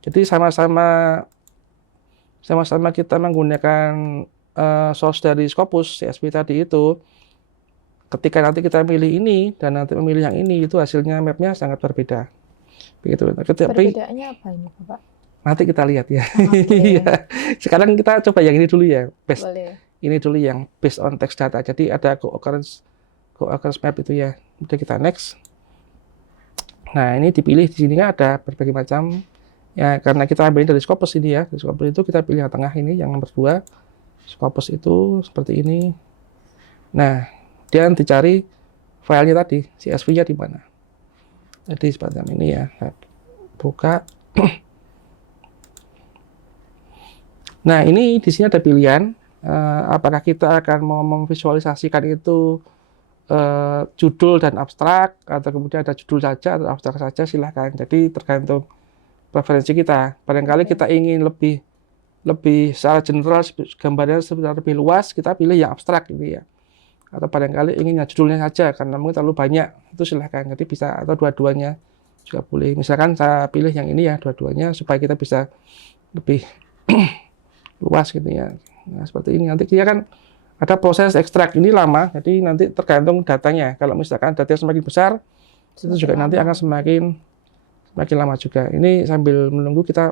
Jadi sama-sama kita menggunakan source dari Scopus CSV tadi itu. Ketika nanti kita pilih ini dan nanti memilih yang ini, itu hasilnya mapnya sangat berbeda. Begitu. Perbedaannya apa ini, Bapak? Nanti kita lihat ya. Okay. Sekarang kita coba yang ini dulu ya. Boleh. Ini dulu yang based on text data. Jadi ada co-occurrence map itu ya. Kemudian kita next. Nah, ini dipilih di sini kan ada berbagai macam ya, karena kita ambil dari Scopus ini ya. Di Scopus itu kita pilih yang tengah ini, yang nomor 2. Scopus itu seperti ini. Nah, dan dicari filenya tadi, CSV-nya di mana. Jadi seperti ini ya. Buka. Nah, ini di sini ada pilihan. Apakah kita akan mau memvisualisasikan itu judul dan abstrak, atau kemudian ada judul saja atau abstrak saja, silahkan. Jadi tergantung preferensi kita. Barangkali kita ingin lebih secara general, gambarnya lebih luas, kita pilih yang abstrak ini ya. Atau barangkali ingin judulnya saja karena mungkin terlalu banyak, itu silahkan. Jadi bisa, atau dua-duanya juga boleh. Misalkan saya pilih yang ini ya, dua-duanya supaya kita bisa lebih luas gitu ya. Nah, seperti ini. Nanti dia kan ada proses ekstrak, ini lama, jadi nanti tergantung datanya. Kalau misalkan datanya semakin besar, itu juga nanti akan semakin lama juga. Ini sambil menunggu kita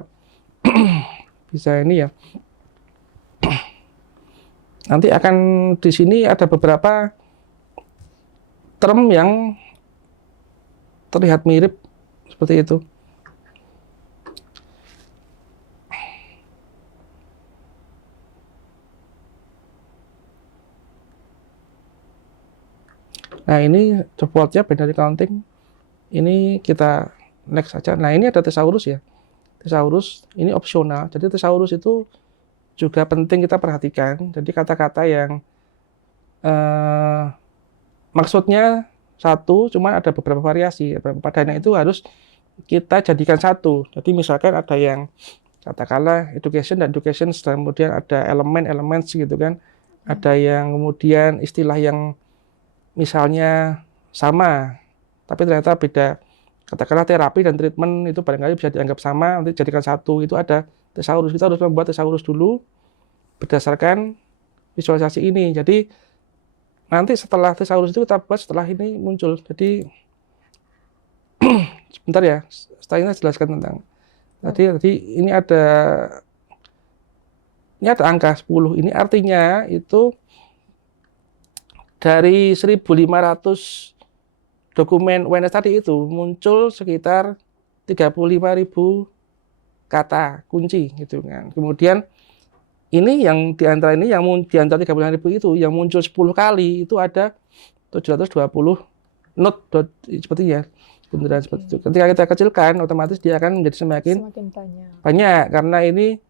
bisa ini ya. Nanti akan di sini ada beberapa term yang terlihat mirip seperti itu. Nah, ini defaultnya binary counting. Ini kita next saja. Nah, ini ada thesaurus ya. Thesaurus ini opsional. Jadi thesaurus itu juga penting kita perhatikan. Jadi kata-kata yang maksudnya satu, cuma ada beberapa variasi. Padanya itu harus kita jadikan satu. Jadi misalkan ada yang katakanlah education dan education, kemudian ada elements gitu kan. Ada yang kemudian istilah yang misalnya sama, tapi ternyata beda. Katakanlah terapi dan treatment itu barangkali bisa dianggap sama, nanti jadikan satu. Itu ada thesaurus. Kita harus membuat thesaurus dulu berdasarkan visualisasi ini. Jadi nanti setelah thesaurus itu kita buat setelah ini muncul. Jadi sebentar ya, setelah ini saya jelaskan tentang. Tadi ini ada angka 10. Ini artinya itu dari 1.500 dokumen UNS tadi itu muncul sekitar 35.000 kata kunci gitu kan. Kemudian ini yang di antara 35.000 itu yang muncul 10 kali itu ada 720 note seperti ya. Beneran seperti itu. Ketika kita kecilkan otomatis dia akan menjadi semakin banyak karena ini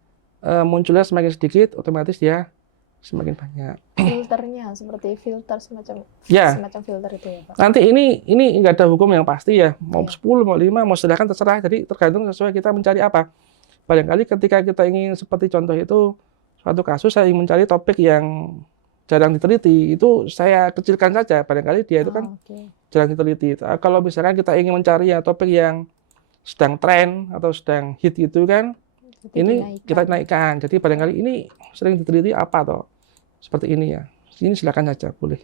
munculnya semakin sedikit otomatis dia semakin banyak. Filternya seperti filter semacam filter itu ya, Pak. Nanti ini nggak ada hukum yang pasti ya. Mau 10, mau 5, mau sedangkan terserah. Jadi tergantung sesuai kita mencari apa. Barangkali ketika kita ingin seperti contoh itu suatu kasus saya ingin mencari topik yang jarang diteliti, itu saya kecilkan saja. Barangkali dia itu kan Oke. jarang diteliti. Kalau misalkan kita ingin mencari ya topik yang sedang tren atau sedang hit gitu kan, Jadi ini kita naikkan. Jadi barangkali ini sering diteliti apa toh? Seperti ini ya. Ini silakan saja boleh.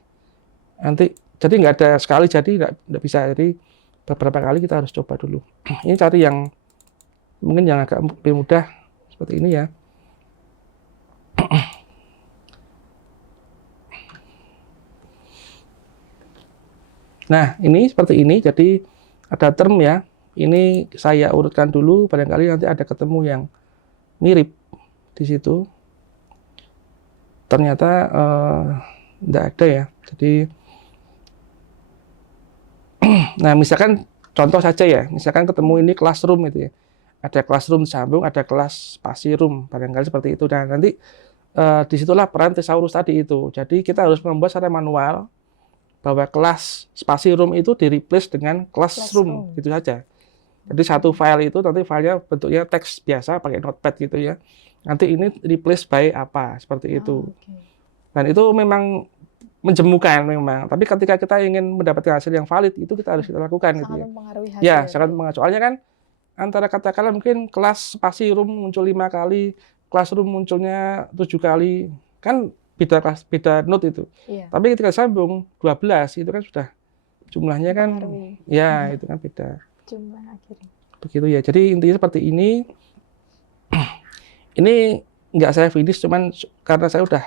Nanti jadi nggak ada sekali jadi nggak bisa. Jadi beberapa kali kita harus coba dulu. Ini cari yang mungkin yang agak lebih mudah seperti ini ya. Nah, ini seperti ini. Jadi ada term ya. Ini saya urutkan dulu, barangkali nanti ada ketemu yang mirip di situ. Ternyata tidak ada ya. Jadi, nah misalkan contoh saja ya. Misalkan ketemu ini classroom itu ya. Ada classroom sambung, ada kelas spasi room, barangkali seperti itu. Dan nanti disitulah peran thesaurus tadi itu. Jadi kita harus membuat secara manual bahwa kelas spasi room itu di-replace dengan classroom, gitu saja. Jadi satu file itu nanti filenya bentuknya teks biasa pakai notepad gitu ya. Nanti ini replace by apa, seperti itu. Dan itu memang menjemukan memang. Tapi ketika kita ingin mendapatkan hasil yang valid, itu kita harus kita lakukan gitu ya. Sangat mempengaruhi hasil. Ya, sangat mempengaruhi. Soalnya kan antara katakanlah mungkin kelas spasi room muncul 5 kali, classroom munculnya 7 kali, kan beda kelas, beda note itu. Iya. Tapi ketika sambung 12 itu kan sudah jumlahnya kan ya itu kan beda. Jumlah akhirnya. Begitu ya. Jadi intinya seperti ini. Ini nggak saya finish cuman karena saya udah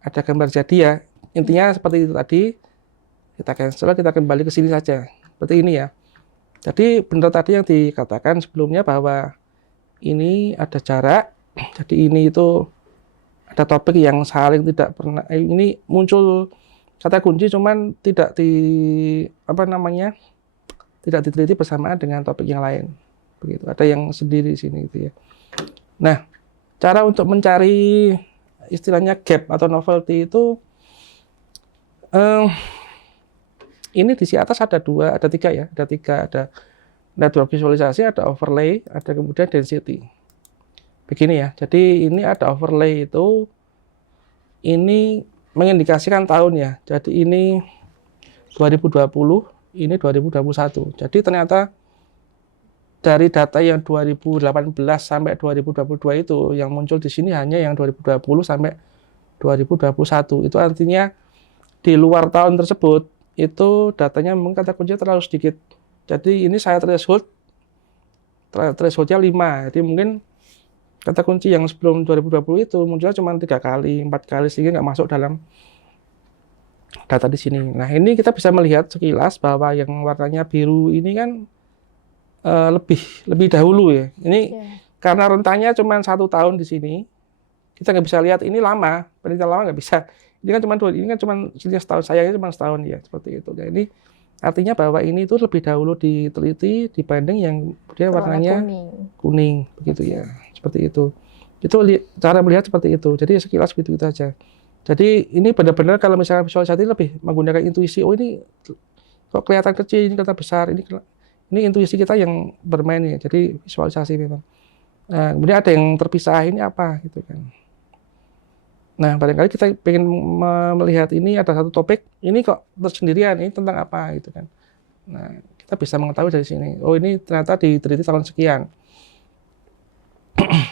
ada gambar jadi ya. Intinya seperti itu tadi. Kita cancel, kita kembali ke sini saja. Seperti ini ya. Jadi benar tadi yang dikatakan sebelumnya bahwa ini ada jarak. Jadi ini itu ada topik yang saling tidak pernah ini muncul kata kunci cuman tidak tidak diteliti bersamaan dengan topik yang lain. Begitu. Ada yang sendiri di sini gitu ya. Nah, cara untuk mencari istilahnya gap atau novelty itu ini di atas ada 3 ya. Ada 3, ada network visualisasi, ada overlay, ada kemudian density. Begini ya. Jadi ini ada overlay itu ini mengindikasikan tahun ya. Jadi ini 2020, ini 2021. Jadi ternyata dari data yang 2018 sampai 2022 itu yang muncul di sini hanya yang 2020 sampai 2021. Itu artinya di luar tahun tersebut itu datanya mungkin kata kuncinya terlalu sedikit. Jadi ini saya thresholdnya 5. Jadi mungkin kata kunci yang sebelum 2020 itu munculnya cuma 3 kali, 4 kali sehingga nggak masuk dalam data di sini. Nah ini kita bisa melihat sekilas bahwa yang warnanya biru ini kan lebih dahulu ya. Ini karena rentangnya cuma 1 tahun di sini, kita nggak bisa lihat ini lama, penelitian lama nggak bisa. Ini kan cuma setahun, sayangnya cuma setahun ya seperti itu. Nah ini artinya bahwa ini itu lebih dahulu diteliti dibanding yang dia warnanya kuning begitu ya. Seperti itu. Itu cara melihat seperti itu. Jadi sekilas begitu saja. Jadi ini benar-benar kalau misalnya visualisasi lebih menggunakan intuisi. Oh ini kok kelihatan kecil, ini kelihatan besar. Ini intuisi kita yang bermain ya. Jadi visualisasi memang. Nah, kemudian ada yang terpisah ini apa gitu kan. Nah, barangkali kita ingin melihat ini ada satu topik, ini kok tersendirian, ini tentang apa gitu kan. Nah, kita bisa mengetahui dari sini. Oh ini ternyata diteliti tahun sekian.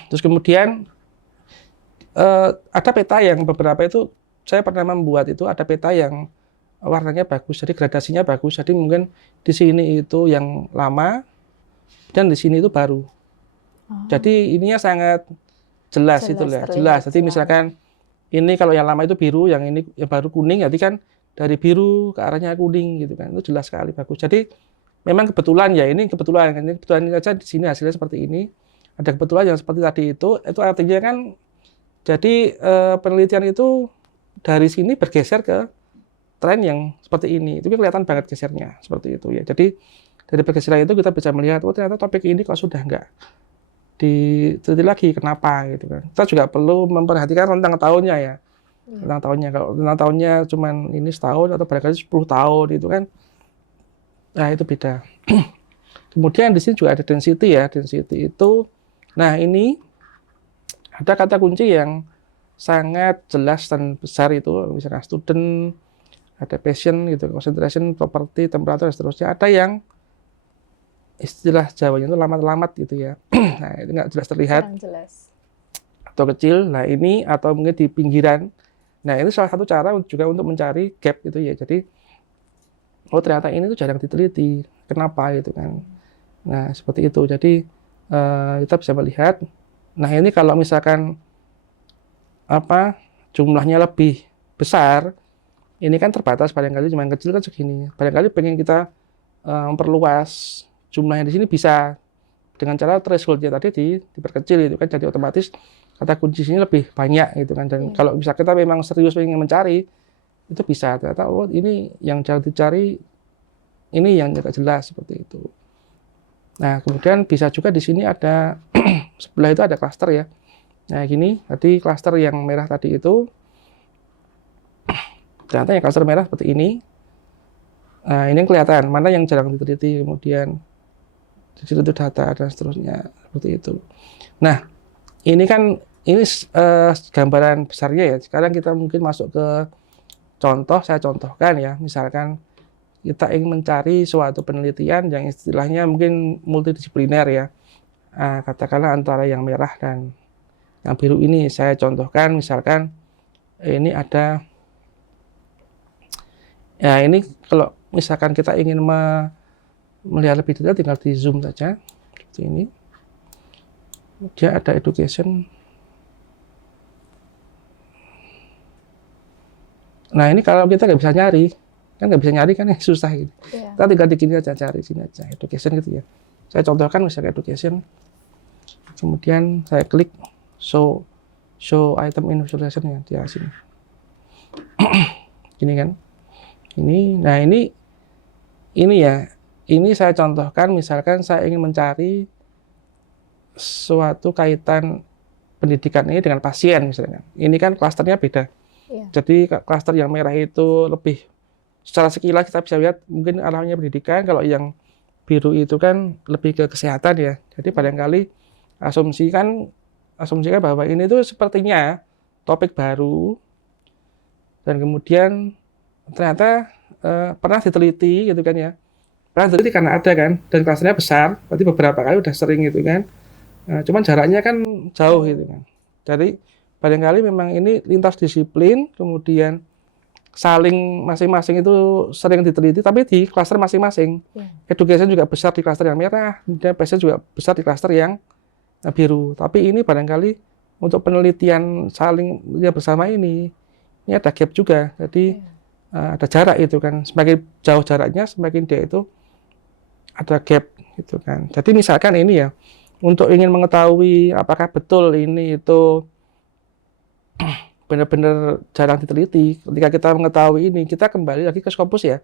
Terus kemudian ada peta yang beberapa itu saya pernah membuat itu ada peta yang warnanya bagus, jadi gradasinya bagus. Jadi mungkin di sini itu yang lama dan di sini itu baru. Jadi ininya sangat jelas itu ya, jelas. Jadi misalkan ini kalau yang lama itu biru, yang ini yang baru kuning, jadi kan dari biru ke arahnya kuning gitu kan. Itu jelas sekali bagus. Jadi memang kebetulan ya, ini kebetulan saja di sini hasilnya seperti ini. Ada kebetulan yang seperti tadi itu artinya kan jadi penelitian itu dari sini bergeser ke tren yang seperti ini. Itu kelihatan banget gesernya seperti itu ya. Jadi dari pergeseran itu kita bisa melihat oh ternyata topik ini kok sudah enggak diteliti lagi kenapa gitu kan. Kita juga perlu memperhatikan rentang tahunnya ya. Rentang tahunnya, kalau rentang tahunnya cuman ini setahun atau barangkali 10 tahun itu kan. Nah, itu beda. Kemudian di sini juga ada density ya. Density itu nah ini ada kata kunci yang sangat jelas dan besar itu, misalkan student, ada passion gitu, concentration, property, temperatur, dan seterusnya. Ada yang istilah Jawanya itu lamat-lamat gitu ya. Nah, itu nggak jelas terlihat Kurang jelas. atau kecil. Nah, ini atau mungkin di pinggiran. Nah, ini salah satu cara juga untuk mencari gap gitu ya. Jadi, oh ternyata ini tuh jarang diteliti. Kenapa gitu kan. Nah, seperti itu. Jadi, kita bisa melihat. Nah, ini kalau misalkan jumlahnya lebih besar, ini kan terbatas, barangkali cuma yang kecil kan segini. Barangkali pengen kita memperluas jumlahnya di sini bisa dengan cara thresholdnya tadi diperkecil itu kan, jadi otomatis kata kunci sini lebih banyak gitu kan. Dan kalau bisa kita memang serius ingin mencari, itu bisa ternyata oh ini yang jarang dicari, ini yang tidak jelas seperti itu. Nah, kemudian bisa juga di sini ada sebelah itu ada klaster ya. Nah, gini, tadi klaster yang merah tadi itu, ternyata yang klaster merah seperti ini. Nah, ini yang kelihatan, mana yang jarang diteliti, kemudian di situ data, dan seterusnya, seperti itu. Nah, ini kan, ini gambaran besarnya ya. Sekarang kita mungkin masuk ke contoh, saya contohkan ya, misalkan kita ingin mencari suatu penelitian yang istilahnya mungkin multidisipliner ya. Katakanlah antara yang merah dan yang biru ini saya contohkan, misalkan ini ada, ya ini kalau misalkan kita ingin melihat lebih detail tinggal di zoom saja, seperti ini. Dia ada education. Nah ini kalau kita nggak bisa nyari, kan susah gitu. Yeah. Kita tinggal di sini aja, cari sini aja, education gitu ya. Saya contohkan misalnya education, kemudian saya klik show item in visualization ya, di sini. Gini kan. Nah ini ya, ini saya contohkan misalkan saya ingin mencari suatu kaitan pendidikan ini dengan pasien misalnya. Ini kan klasternya beda. Yeah. Jadi klaster yang merah itu lebih secara sekilas kita bisa lihat mungkin arahnya pendidikan, kalau yang biru itu kan lebih ke kesehatan ya. Jadi barangkali asumsikan bahwa ini tuh sepertinya topik baru dan kemudian ternyata pernah diteliti gitu kan ya. Pernah diteliti karena ada kan, dan klasternya besar, berarti beberapa kali udah sering gitu kan. Cuman jaraknya kan jauh gitu kan. Jadi barangkali memang ini lintas disiplin, kemudian saling masing-masing itu sering diteliti, tapi di klaster masing-masing. Yeah. Education juga besar di klaster yang merah, dan passion juga besar di klaster yang biru. Tapi ini barangkali untuk penelitian saling ya bersama ini ada gap juga. Jadi ada jarak itu kan. Semakin jauh jaraknya, semakin dia itu ada gap gitu kan. Jadi misalkan ini ya, untuk ingin mengetahui apakah betul ini itu benar-benar jarang diteliti, ketika kita mengetahui ini, kita kembali lagi ke Scopus ya.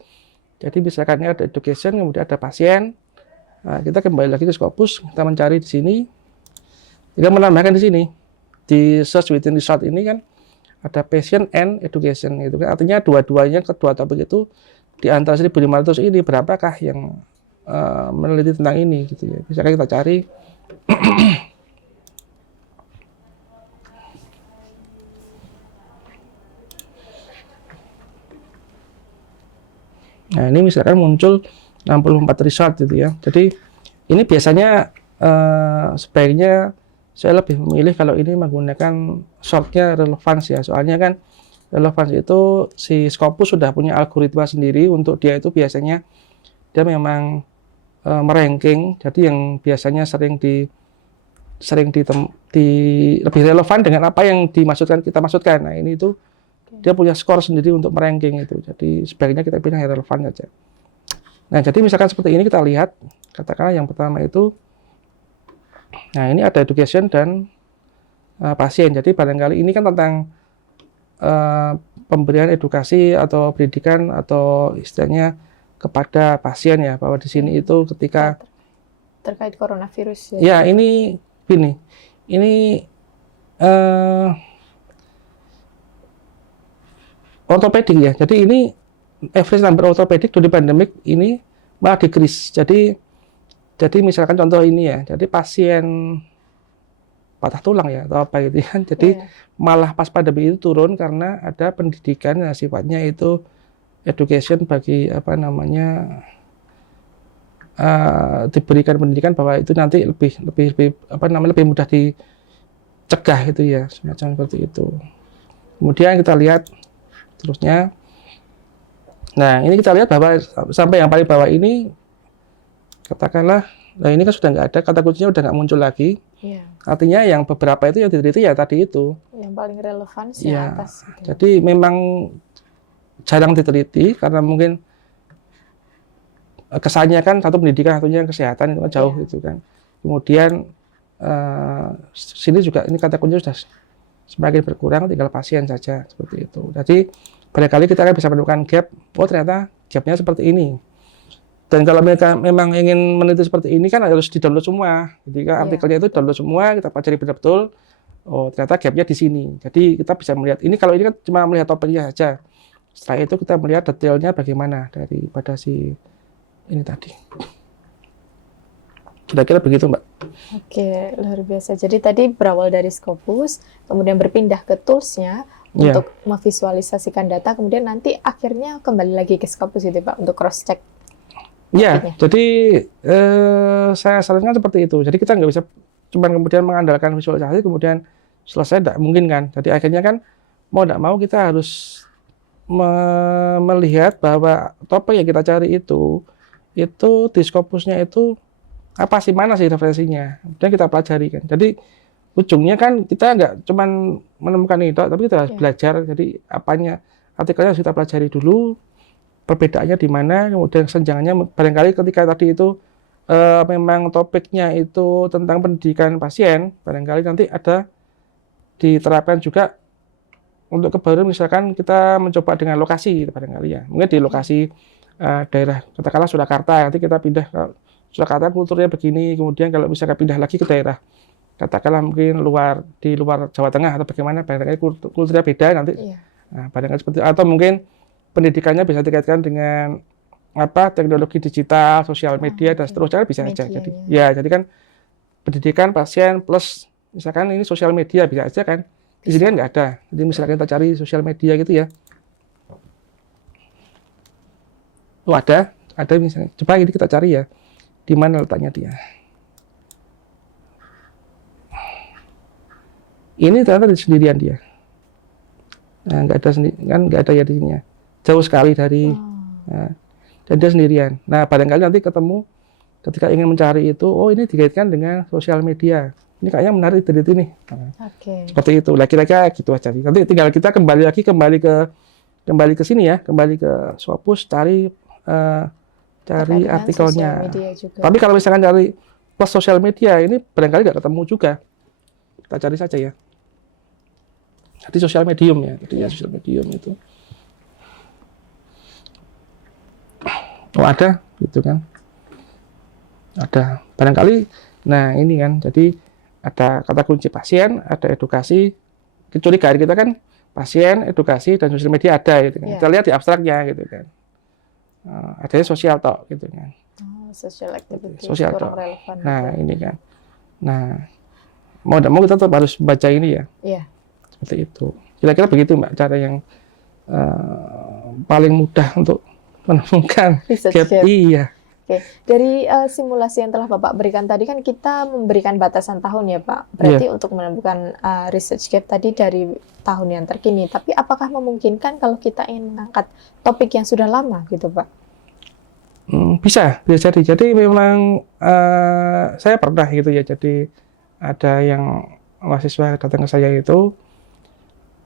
Jadi misalkan ada education, kemudian ada pasien, nah, kita kembali lagi ke Scopus, kita mencari di sini, kita menambahkan di sini, di search within result ini kan ada passion and education gitu kan. Artinya dua-duanya, kedua topik itu di antara 1.500 ini berapakah yang meneliti tentang ini gitu ya. Misalkan kita cari nah ini misalkan muncul 64 result gitu ya. Jadi ini biasanya sebaiknya saya lebih memilih kalau ini menggunakan shortnya relevance ya. Soalnya kan relevance itu si Scopus sudah punya algoritma sendiri untuk dia, itu biasanya dia memang meranking. Jadi yang biasanya sering lebih relevan dengan apa yang kita maksudkan. Nah ini itu dia punya skor sendiri untuk meranking itu. Jadi sebaiknya kita pilih yang relevan saja. Nah, jadi misalkan seperti ini kita lihat, katakanlah yang pertama itu, nah ini ada education dan pasien. Jadi barangkali ini kan tentang pemberian edukasi atau pendidikan atau istilahnya kepada pasien ya, bahwa di sini itu ketika terkait coronavirus ya. Ya, ini gini. Ini ortopedik ya. Jadi ini average number ortopedik during pandemic ini malah decrease. Jadi misalkan contoh ini ya. Jadi pasien patah tulang ya atau apa gitu kan. Jadi Iya. malah pas pandemi itu turun karena ada pendidikan yang sifatnya itu education bagi apa namanya diberikan pendidikan bahwa itu nanti lebih apa namanya lebih mudah dicegah itu ya, semacam seperti itu. Kemudian kita lihat terusnya. Nah, ini kita lihat bahwa sampai yang paling bawah ini katakanlah, nah ini kan sudah nggak ada, kata kuncinya udah nggak muncul lagi. Iya. Artinya yang beberapa itu yang diteliti ya tadi itu. Yang paling relevan sih Ya, atas. Gitu. jadi memang jarang diteliti karena mungkin kesannya kan satu pendidikan, satunya kesehatan itu kan jauh Iya. gitu kan. Kemudian sini juga ini kata kunci sudah semakin berkurang, tinggal pasien saja seperti itu. Jadi barangkali kita akan bisa menemukan gap. Oh ternyata gapnya seperti ini. Dan kalau mereka memang ingin meneliti seperti ini kan harus di-download semua. Jadi kan Iya. artikelnya itu download semua, kita pelajari betul-betul. Oh ternyata gapnya di sini. Jadi kita bisa melihat ini, kalau ini kan cuma melihat topiknya saja. Setelah itu kita melihat detailnya bagaimana daripada si ini tadi. Kira-kira begitu, Mbak. Oke, luar biasa. Jadi tadi berawal dari Scopus, kemudian berpindah ke tools-nya Iya. untuk memvisualisasikan data, kemudian nanti akhirnya kembali lagi ke Scopus gitu Pak, untuk cross-check. Ya, Topiknya. jadi saya sarankan seperti itu. Jadi kita nggak bisa cuma kemudian mengandalkan visualisasi, kemudian selesai, tidak mungkin kan. Jadi akhirnya kan mau tidak mau kita harus melihat bahwa topik yang kita cari itu di Scopusnya itu apa sih, mana sih referensinya, kemudian kita pelajari kan. Jadi ujungnya kan kita nggak cuma menemukan itu, tapi kita harus Iya. belajar. Jadi apanya, artikelnya harus kita pelajari dulu, perbedaannya di mana, kemudian senjangannya. Barangkali ketika tadi itu memang topiknya itu tentang pendidikan pasien, barangkali nanti ada diterapkan juga untuk kebaru, misalkan kita mencoba dengan lokasi barangkali ya. Mungkin di lokasi daerah katakanlah Surakarta, nanti kita pindah ke Surakarta, kulturnya begini, kemudian kalau misalkan pindah lagi ke daerah katakanlah mungkin di luar Jawa Tengah atau bagaimana, barangkali kulturnya beda nanti. Iya. Nah, barangkali seperti itu. Atau mungkin pendidikannya bisa dikaitkan dengan apa, teknologi digital, sosial media dan seterusnya, bisa aja. Jadi ya, jadi kan pendidikan pasien plus misalkan ini sosial media bisa aja kan. Di sini kan nggak ada. Jadi misalkan kita cari sosial media gitu ya. Oh ada misalnya. Coba ini kita cari ya. Di mana letaknya dia? Ini ternyata di sendirian dia. Nah, nggak ada kan, nggak ada ya di sini ya. Jauh sekali dari. Nah, dan dia sendirian. Nah, barangkali nanti ketemu ketika ingin mencari itu, oh ini dikaitkan dengan sosial media. Ini kayaknya menarik dari ini. Nah, seperti itu. Lah kira-kira gitu aja. Nanti tinggal kita kembali ke sini ya, kembali ke Scopus, cari artikelnya. Tapi kalau misalkan cari plus sosial media ini barangkali nggak ketemu juga. Kita cari saja ya. Jadi sosial medium ya, jadi ya sosial medium itu. Oh ada, gitu kan? Ada. Barangkali, nah ini kan, jadi ada kata kunci pasien, ada edukasi. Kecurigaan kita kan pasien, edukasi, dan sosial media ada, gitu kan. Yeah. Kita lihat di abstraknya, gitu kan. Adanya sosial talk, gitu kan. Social activity, Sosial kurang talk. relevan. Nah ini kan. Nah, mau tidak mau kita tetap harus baca ini ya. Iya. Seperti itu. Kira-kira begitu Mbak, cara yang paling mudah untuk menemukan gap. Iya. Oke, dari simulasi yang telah Bapak berikan tadi kan kita memberikan batasan tahun ya Pak. Berarti untuk menemukan research gap tadi dari tahun yang terkini. Tapi apakah memungkinkan kalau kita ingin mengangkat topik yang sudah lama gitu Pak? Bisa jadi. Jadi memang saya pernah gitu ya. Jadi ada yang mahasiswa datang ke saya itu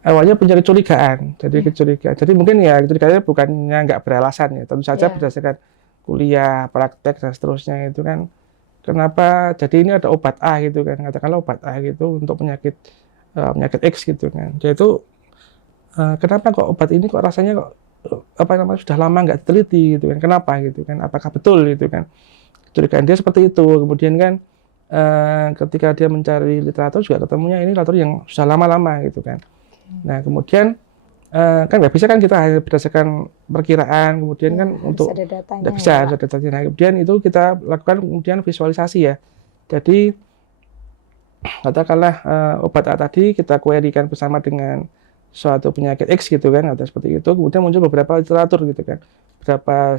awalnya punya kecurigaan. Jadi mungkin ya kecurigaannya bukannya nggak beralasan ya. Tentu saja berdasarkan kuliah, praktek dan seterusnya itu kan. Kenapa? Jadi ini ada obat A gitu kan. Katakanlah obat A gitu untuk penyakit X gitu kan. Jadi itu kenapa kok obat ini kok rasanya kok sudah lama nggak diteliti gitu kan? Kenapa gitu kan? Apakah betul gitu kan? Kecurigaan dia seperti itu. Kemudian kan ketika dia mencari literatur juga ketemunya ini literatur yang sudah lama-lama gitu kan. Nah kemudian kan nggak bisa kan kita hanya berdasarkan perkiraan, kemudian kan untuk nggak bisa ada datanya. Nah, kemudian itu kita lakukan kemudian visualisasi ya. Jadi katakanlah obat A tadi kita query-kan bersama dengan suatu penyakit X gitu kan, atau seperti itu, kemudian muncul beberapa literatur gitu kan,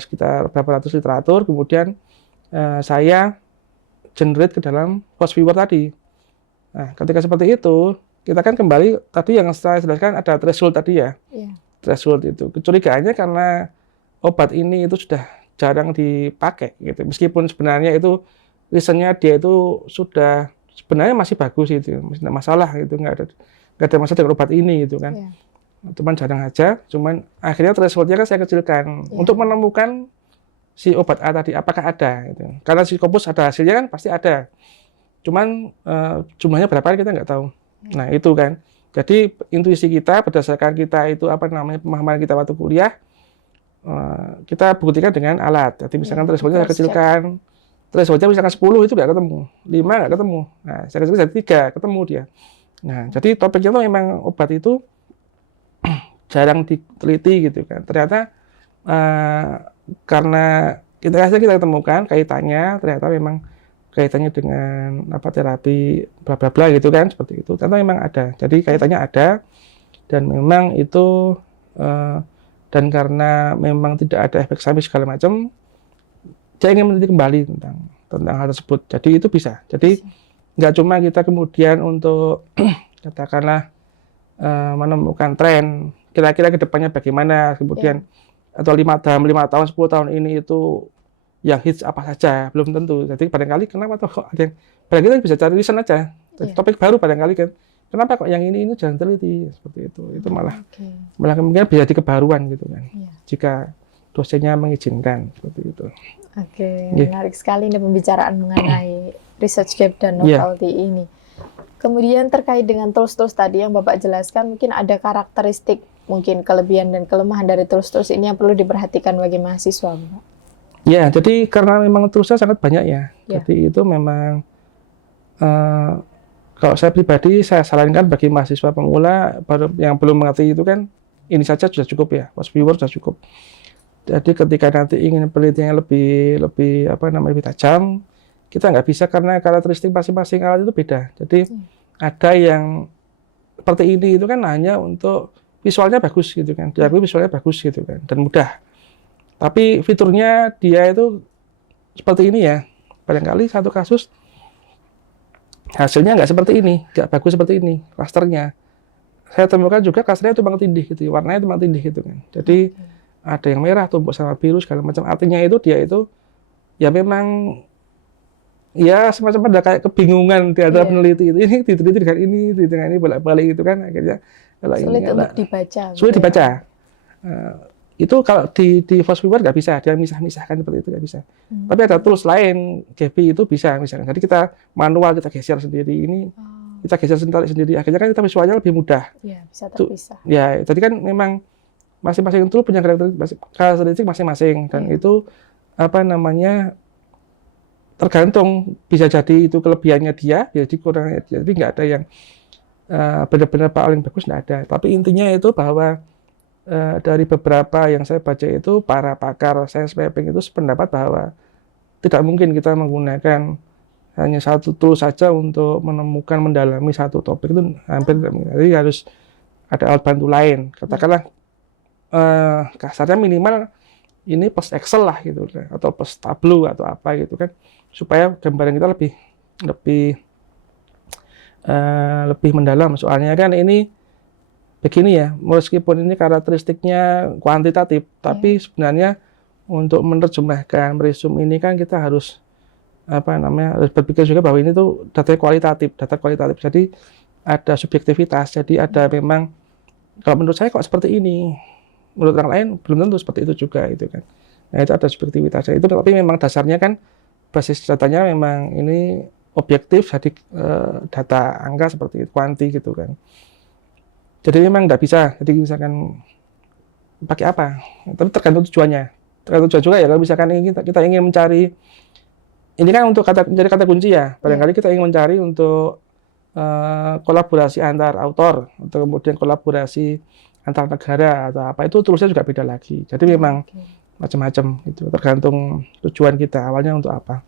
sekitar berapa ratus literatur, kemudian saya generate ke dalam Host-Viewer tadi. Nah, ketika seperti itu, kita kan kembali tadi yang saya jelaskan ada threshold tadi ya. Iya. Threshold itu. Kecurigaannya karena obat ini itu sudah jarang dipakai gitu. Meskipun sebenarnya itu listennya dia itu sudah sebenarnya masih bagus itu, tidak masalah gitu, nggak ada masalah dengan obat ini gitu kan. Iya. Cuman jarang aja, cuman akhirnya thresholdnya kan saya kecilkan Iya. untuk menemukan si obat A tadi apakah ada gitu. Karena si Scopus ada hasilnya kan pasti ada. Cuman jumlahnya berapa kita nggak tahu. Nah, itu kan. Jadi intuisi kita berdasarkan kita itu apa namanya pemahaman kita waktu kuliah, kita buktikan dengan alat. Jadi misalkan thresholdnya saya kecilkan, thresholdnya misalkan 10 itu nggak ketemu, 5 nggak ketemu. Nah, saya kecilkan jadi 3 ketemu dia. Nah, jadi topiknya itu memang obat itu jarang diteliti gitu kan. Ternyata karena kita temukan kaitannya, ternyata memang kaitannya dengan apa terapi bla bla bla gitu kan, seperti itu. Ternyata memang ada. Jadi kaitannya ada dan memang itu dan karena memang tidak ada efek samping segala macam, saya ingin meneliti kembali tentang hal tersebut. Jadi itu bisa. Jadi nggak cuma kita kemudian untuk katakanlah menemukan tren kira-kira ke depannya bagaimana, kemudian atau dalam 5 tahun, 10 tahun ini itu yang hits apa saja, belum tentu. Jadi barangkali kenapa kok ada yang, barangkali kita bisa cari reason aja. Jadi topik baru barangkali kan, kenapa kok yang ini jangan teliti, seperti itu. Itu malah kemungkinan bisa jadi kebaruan gitu kan, jika dosennya mengizinkan, seperti itu. Oke, menarik sekali ini pembicaraan mengenai research gap dan novelty ini. Kemudian terkait dengan tools-tools tadi yang Bapak jelaskan, mungkin ada karakteristik, mungkin kelebihan dan kelemahan dari tools-tools ini yang perlu diperhatikan bagi mahasiswa, Bapak. Ya, jadi karena memang toolsnya sangat banyak ya. Jadi itu memang kalau saya pribadi saya sarankan bagi mahasiswa pemula yang belum mengerti itu kan ini saja sudah cukup ya, Host-Viewer sudah cukup. Jadi ketika nanti ingin penelitiannya lebih tajam, kita nggak bisa karena karakteristik masing-masing alat itu beda. Jadi ada yang seperti ini itu kan hanya untuk visualnya bagus gitu kan, diakui visualnya bagus gitu kan dan mudah. Tapi fiturnya dia itu seperti ini ya. Barangkali satu kasus hasilnya nggak seperti ini, nggak bagus seperti ini klasternya. Saya temukan juga klasternya tumpang tindih gitu, warnanya tumpang tindih gitu kan. Jadi ada yang merah tumpuk sama biru segala macam. Artinya itu dia itu ya memang ya semacam ada kayak kebingungan di antara peneliti itu. Ini diteliti dengan ini bolak-balik gitu kan. Akhirnya sulit untuk dibaca. Sulit dibaca. Itu kalau di Host-Viewer nggak bisa, dia misah-misahkan seperti itu nggak bisa. Tapi ada tools lain, Gaby itu bisa misalkan. Jadi kita manual, kita geser sendiri ini, kita geser sendiri. Akhirnya kan kita visualnya lebih mudah. Iya, bisa terpisah. Ya, jadi kan memang masing-masing tool punya karakteristik masing-masing dan itu apa namanya tergantung, bisa jadi itu kelebihannya dia, jadi kurangnya dia. Jadi nggak ada yang benar-benar paling bagus, nggak ada. Tapi intinya itu bahwa dari beberapa yang saya baca itu para pakar science mapping itu sependapat bahwa tidak mungkin kita menggunakan hanya satu tool saja untuk menemukan mendalami satu topik itu hampir tidak mungkin. Jadi harus ada alat bantu lain. Katakanlah kasarnya minimal ini plus Excel lah gitu atau plus Tableau atau apa gitu kan supaya gambaran kita lebih mendalam. Soalnya kan ini begini ya, meskipun ini karakteristiknya kuantitatif, tapi sebenarnya untuk menerjemahkan meresum ini kan kita harus harus berpikir juga bahwa ini tuh data kualitatif. Jadi ada subjektivitas, jadi ada memang kalau menurut saya kok seperti ini, menurut orang lain belum tentu seperti itu juga itu kan. Nah itu ada subjektivitas itu, tapi memang dasarnya kan basis datanya memang ini objektif, jadi data angka seperti itu, kuanti gitu kan. Jadi memang nggak bisa, jadi misalkan pakai apa, tapi tergantung tujuannya. Tergantung tujuan juga ya, kalau misalkan kita ingin mencari, ini kan untuk mencari kata kunci ya, barangkali kita ingin mencari untuk kolaborasi antar autor, atau kemudian kolaborasi antar negara, atau apa, itu tulisnya juga beda lagi. Jadi memang macam-macam, itu tergantung tujuan kita, awalnya untuk apa.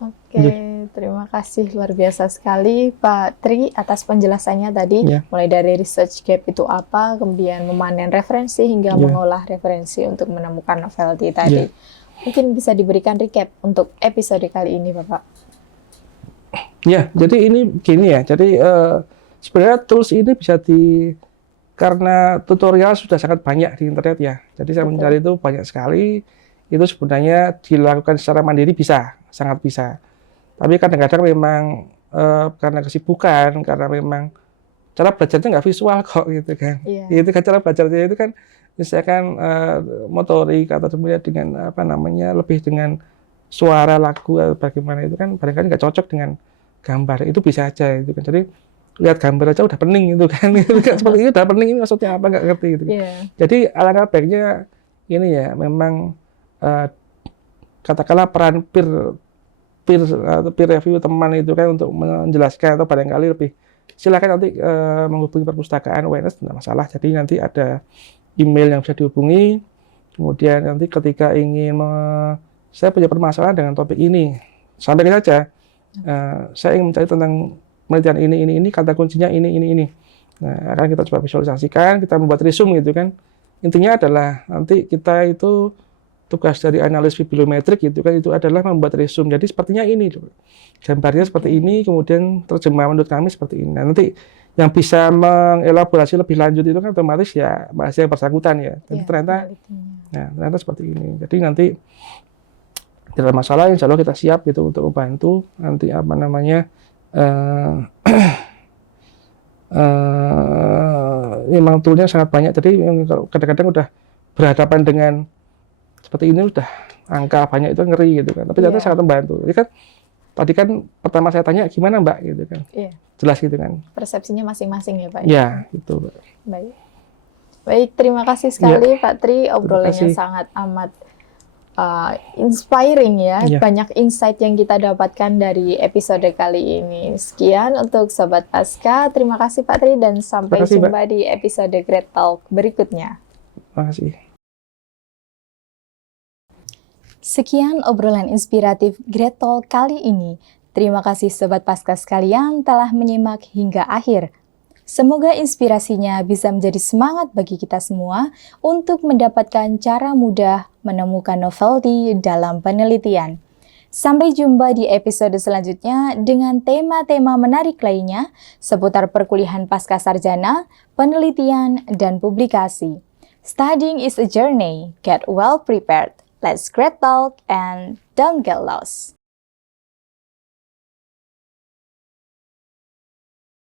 Oke, terima kasih luar biasa sekali Pak Tri atas penjelasannya tadi, Ya. mulai dari research gap itu apa, kemudian memanen referensi hingga Ya. mengolah referensi untuk menemukan novelty tadi. Ya. Mungkin bisa diberikan recap untuk episode kali ini, Bapak. Ya, jadi ini gini ya. Jadi sebenarnya tools ini bisa karena tutorial sudah sangat banyak di internet ya. Jadi saya Betul. mencari itu banyak sekali. Itu sebenarnya dilakukan secara mandiri bisa, sangat bisa. Tapi kadang-kadang memang karena kesibukan, karena memang cara belajarnya nggak visual kok gitu kan. Iya. Itu kan cara belajarnya itu kan misalkan motorik atau kemudian dengan apa namanya lebih dengan suara lagu atau bagaimana itu kan barangkali nggak cocok dengan gambar. Itu bisa aja itu kan. Jadi lihat gambar aja udah pening itu kan. Itu kan seperti itu udah pening, ini maksudnya apa nggak ngerti gitu. Iya. Jadi alangkah baiknya ini ya memang katakanlah peran peer review teman itu kan untuk menjelaskan atau barangkali lebih silakan nanti menghubungi perpustakaan UNS tidak masalah. Jadi nanti ada email yang bisa dihubungi. Kemudian nanti ketika ingin saya punya permasalahan dengan topik ini, sampaikan saja. Saya ingin mencari tentang penelitian ini, kata kuncinya ini. Nah, akan kita coba visualisasikan, kita membuat resume gitu kan. Intinya adalah nanti kita itu tugas dari analis bibliometrik gitu kan, itu adalah membuat resume. Jadi sepertinya ini, gambarnya seperti ini, kemudian terjemahan menurut kami seperti ini. Nah, nanti yang bisa mengelaborasi lebih lanjut itu kan otomatis ya bahasa yang bersangkutan ya. Jadi Iya, ternyata seperti ini. Jadi nanti tidak ada masalah, insya Allah kita siap gitu untuk membantu nanti apa namanya memang toolnya sangat banyak. Jadi kadang-kadang udah berhadapan dengan seperti ini udah angka banyak itu ngeri gitu kan. Tapi ternyata Iya. sangat membantu. Jadi kan tadi kan pertama saya tanya gimana Mbak gitu kan. Iya. Jelas gitu kan. Persepsinya masing-masing ya, Pak. Ya, gitu Mbak. Baik. Baik, terima kasih sekali Pak Tri, obrolannya kasih. sangat amat inspiring ya. Iya. Banyak insight yang kita dapatkan dari episode kali ini. Sekian untuk Sobat Pasca. Terima kasih Pak Tri dan sampai kasih, Mbak. jumpa di episode Great Talk berikutnya. Terima kasih. Sekian obrolan inspiratif Great Talk kali ini. Terima kasih Sobat Pasca sekalian telah menyimak hingga akhir. Semoga inspirasinya bisa menjadi semangat bagi kita semua untuk mendapatkan cara mudah menemukan novelty dalam penelitian. Sampai jumpa di episode selanjutnya dengan tema-tema menarik lainnya seputar perkuliahan pasca sarjana, penelitian, dan publikasi. Studying is a journey. Get well prepared. Let's great talk and don't get lost.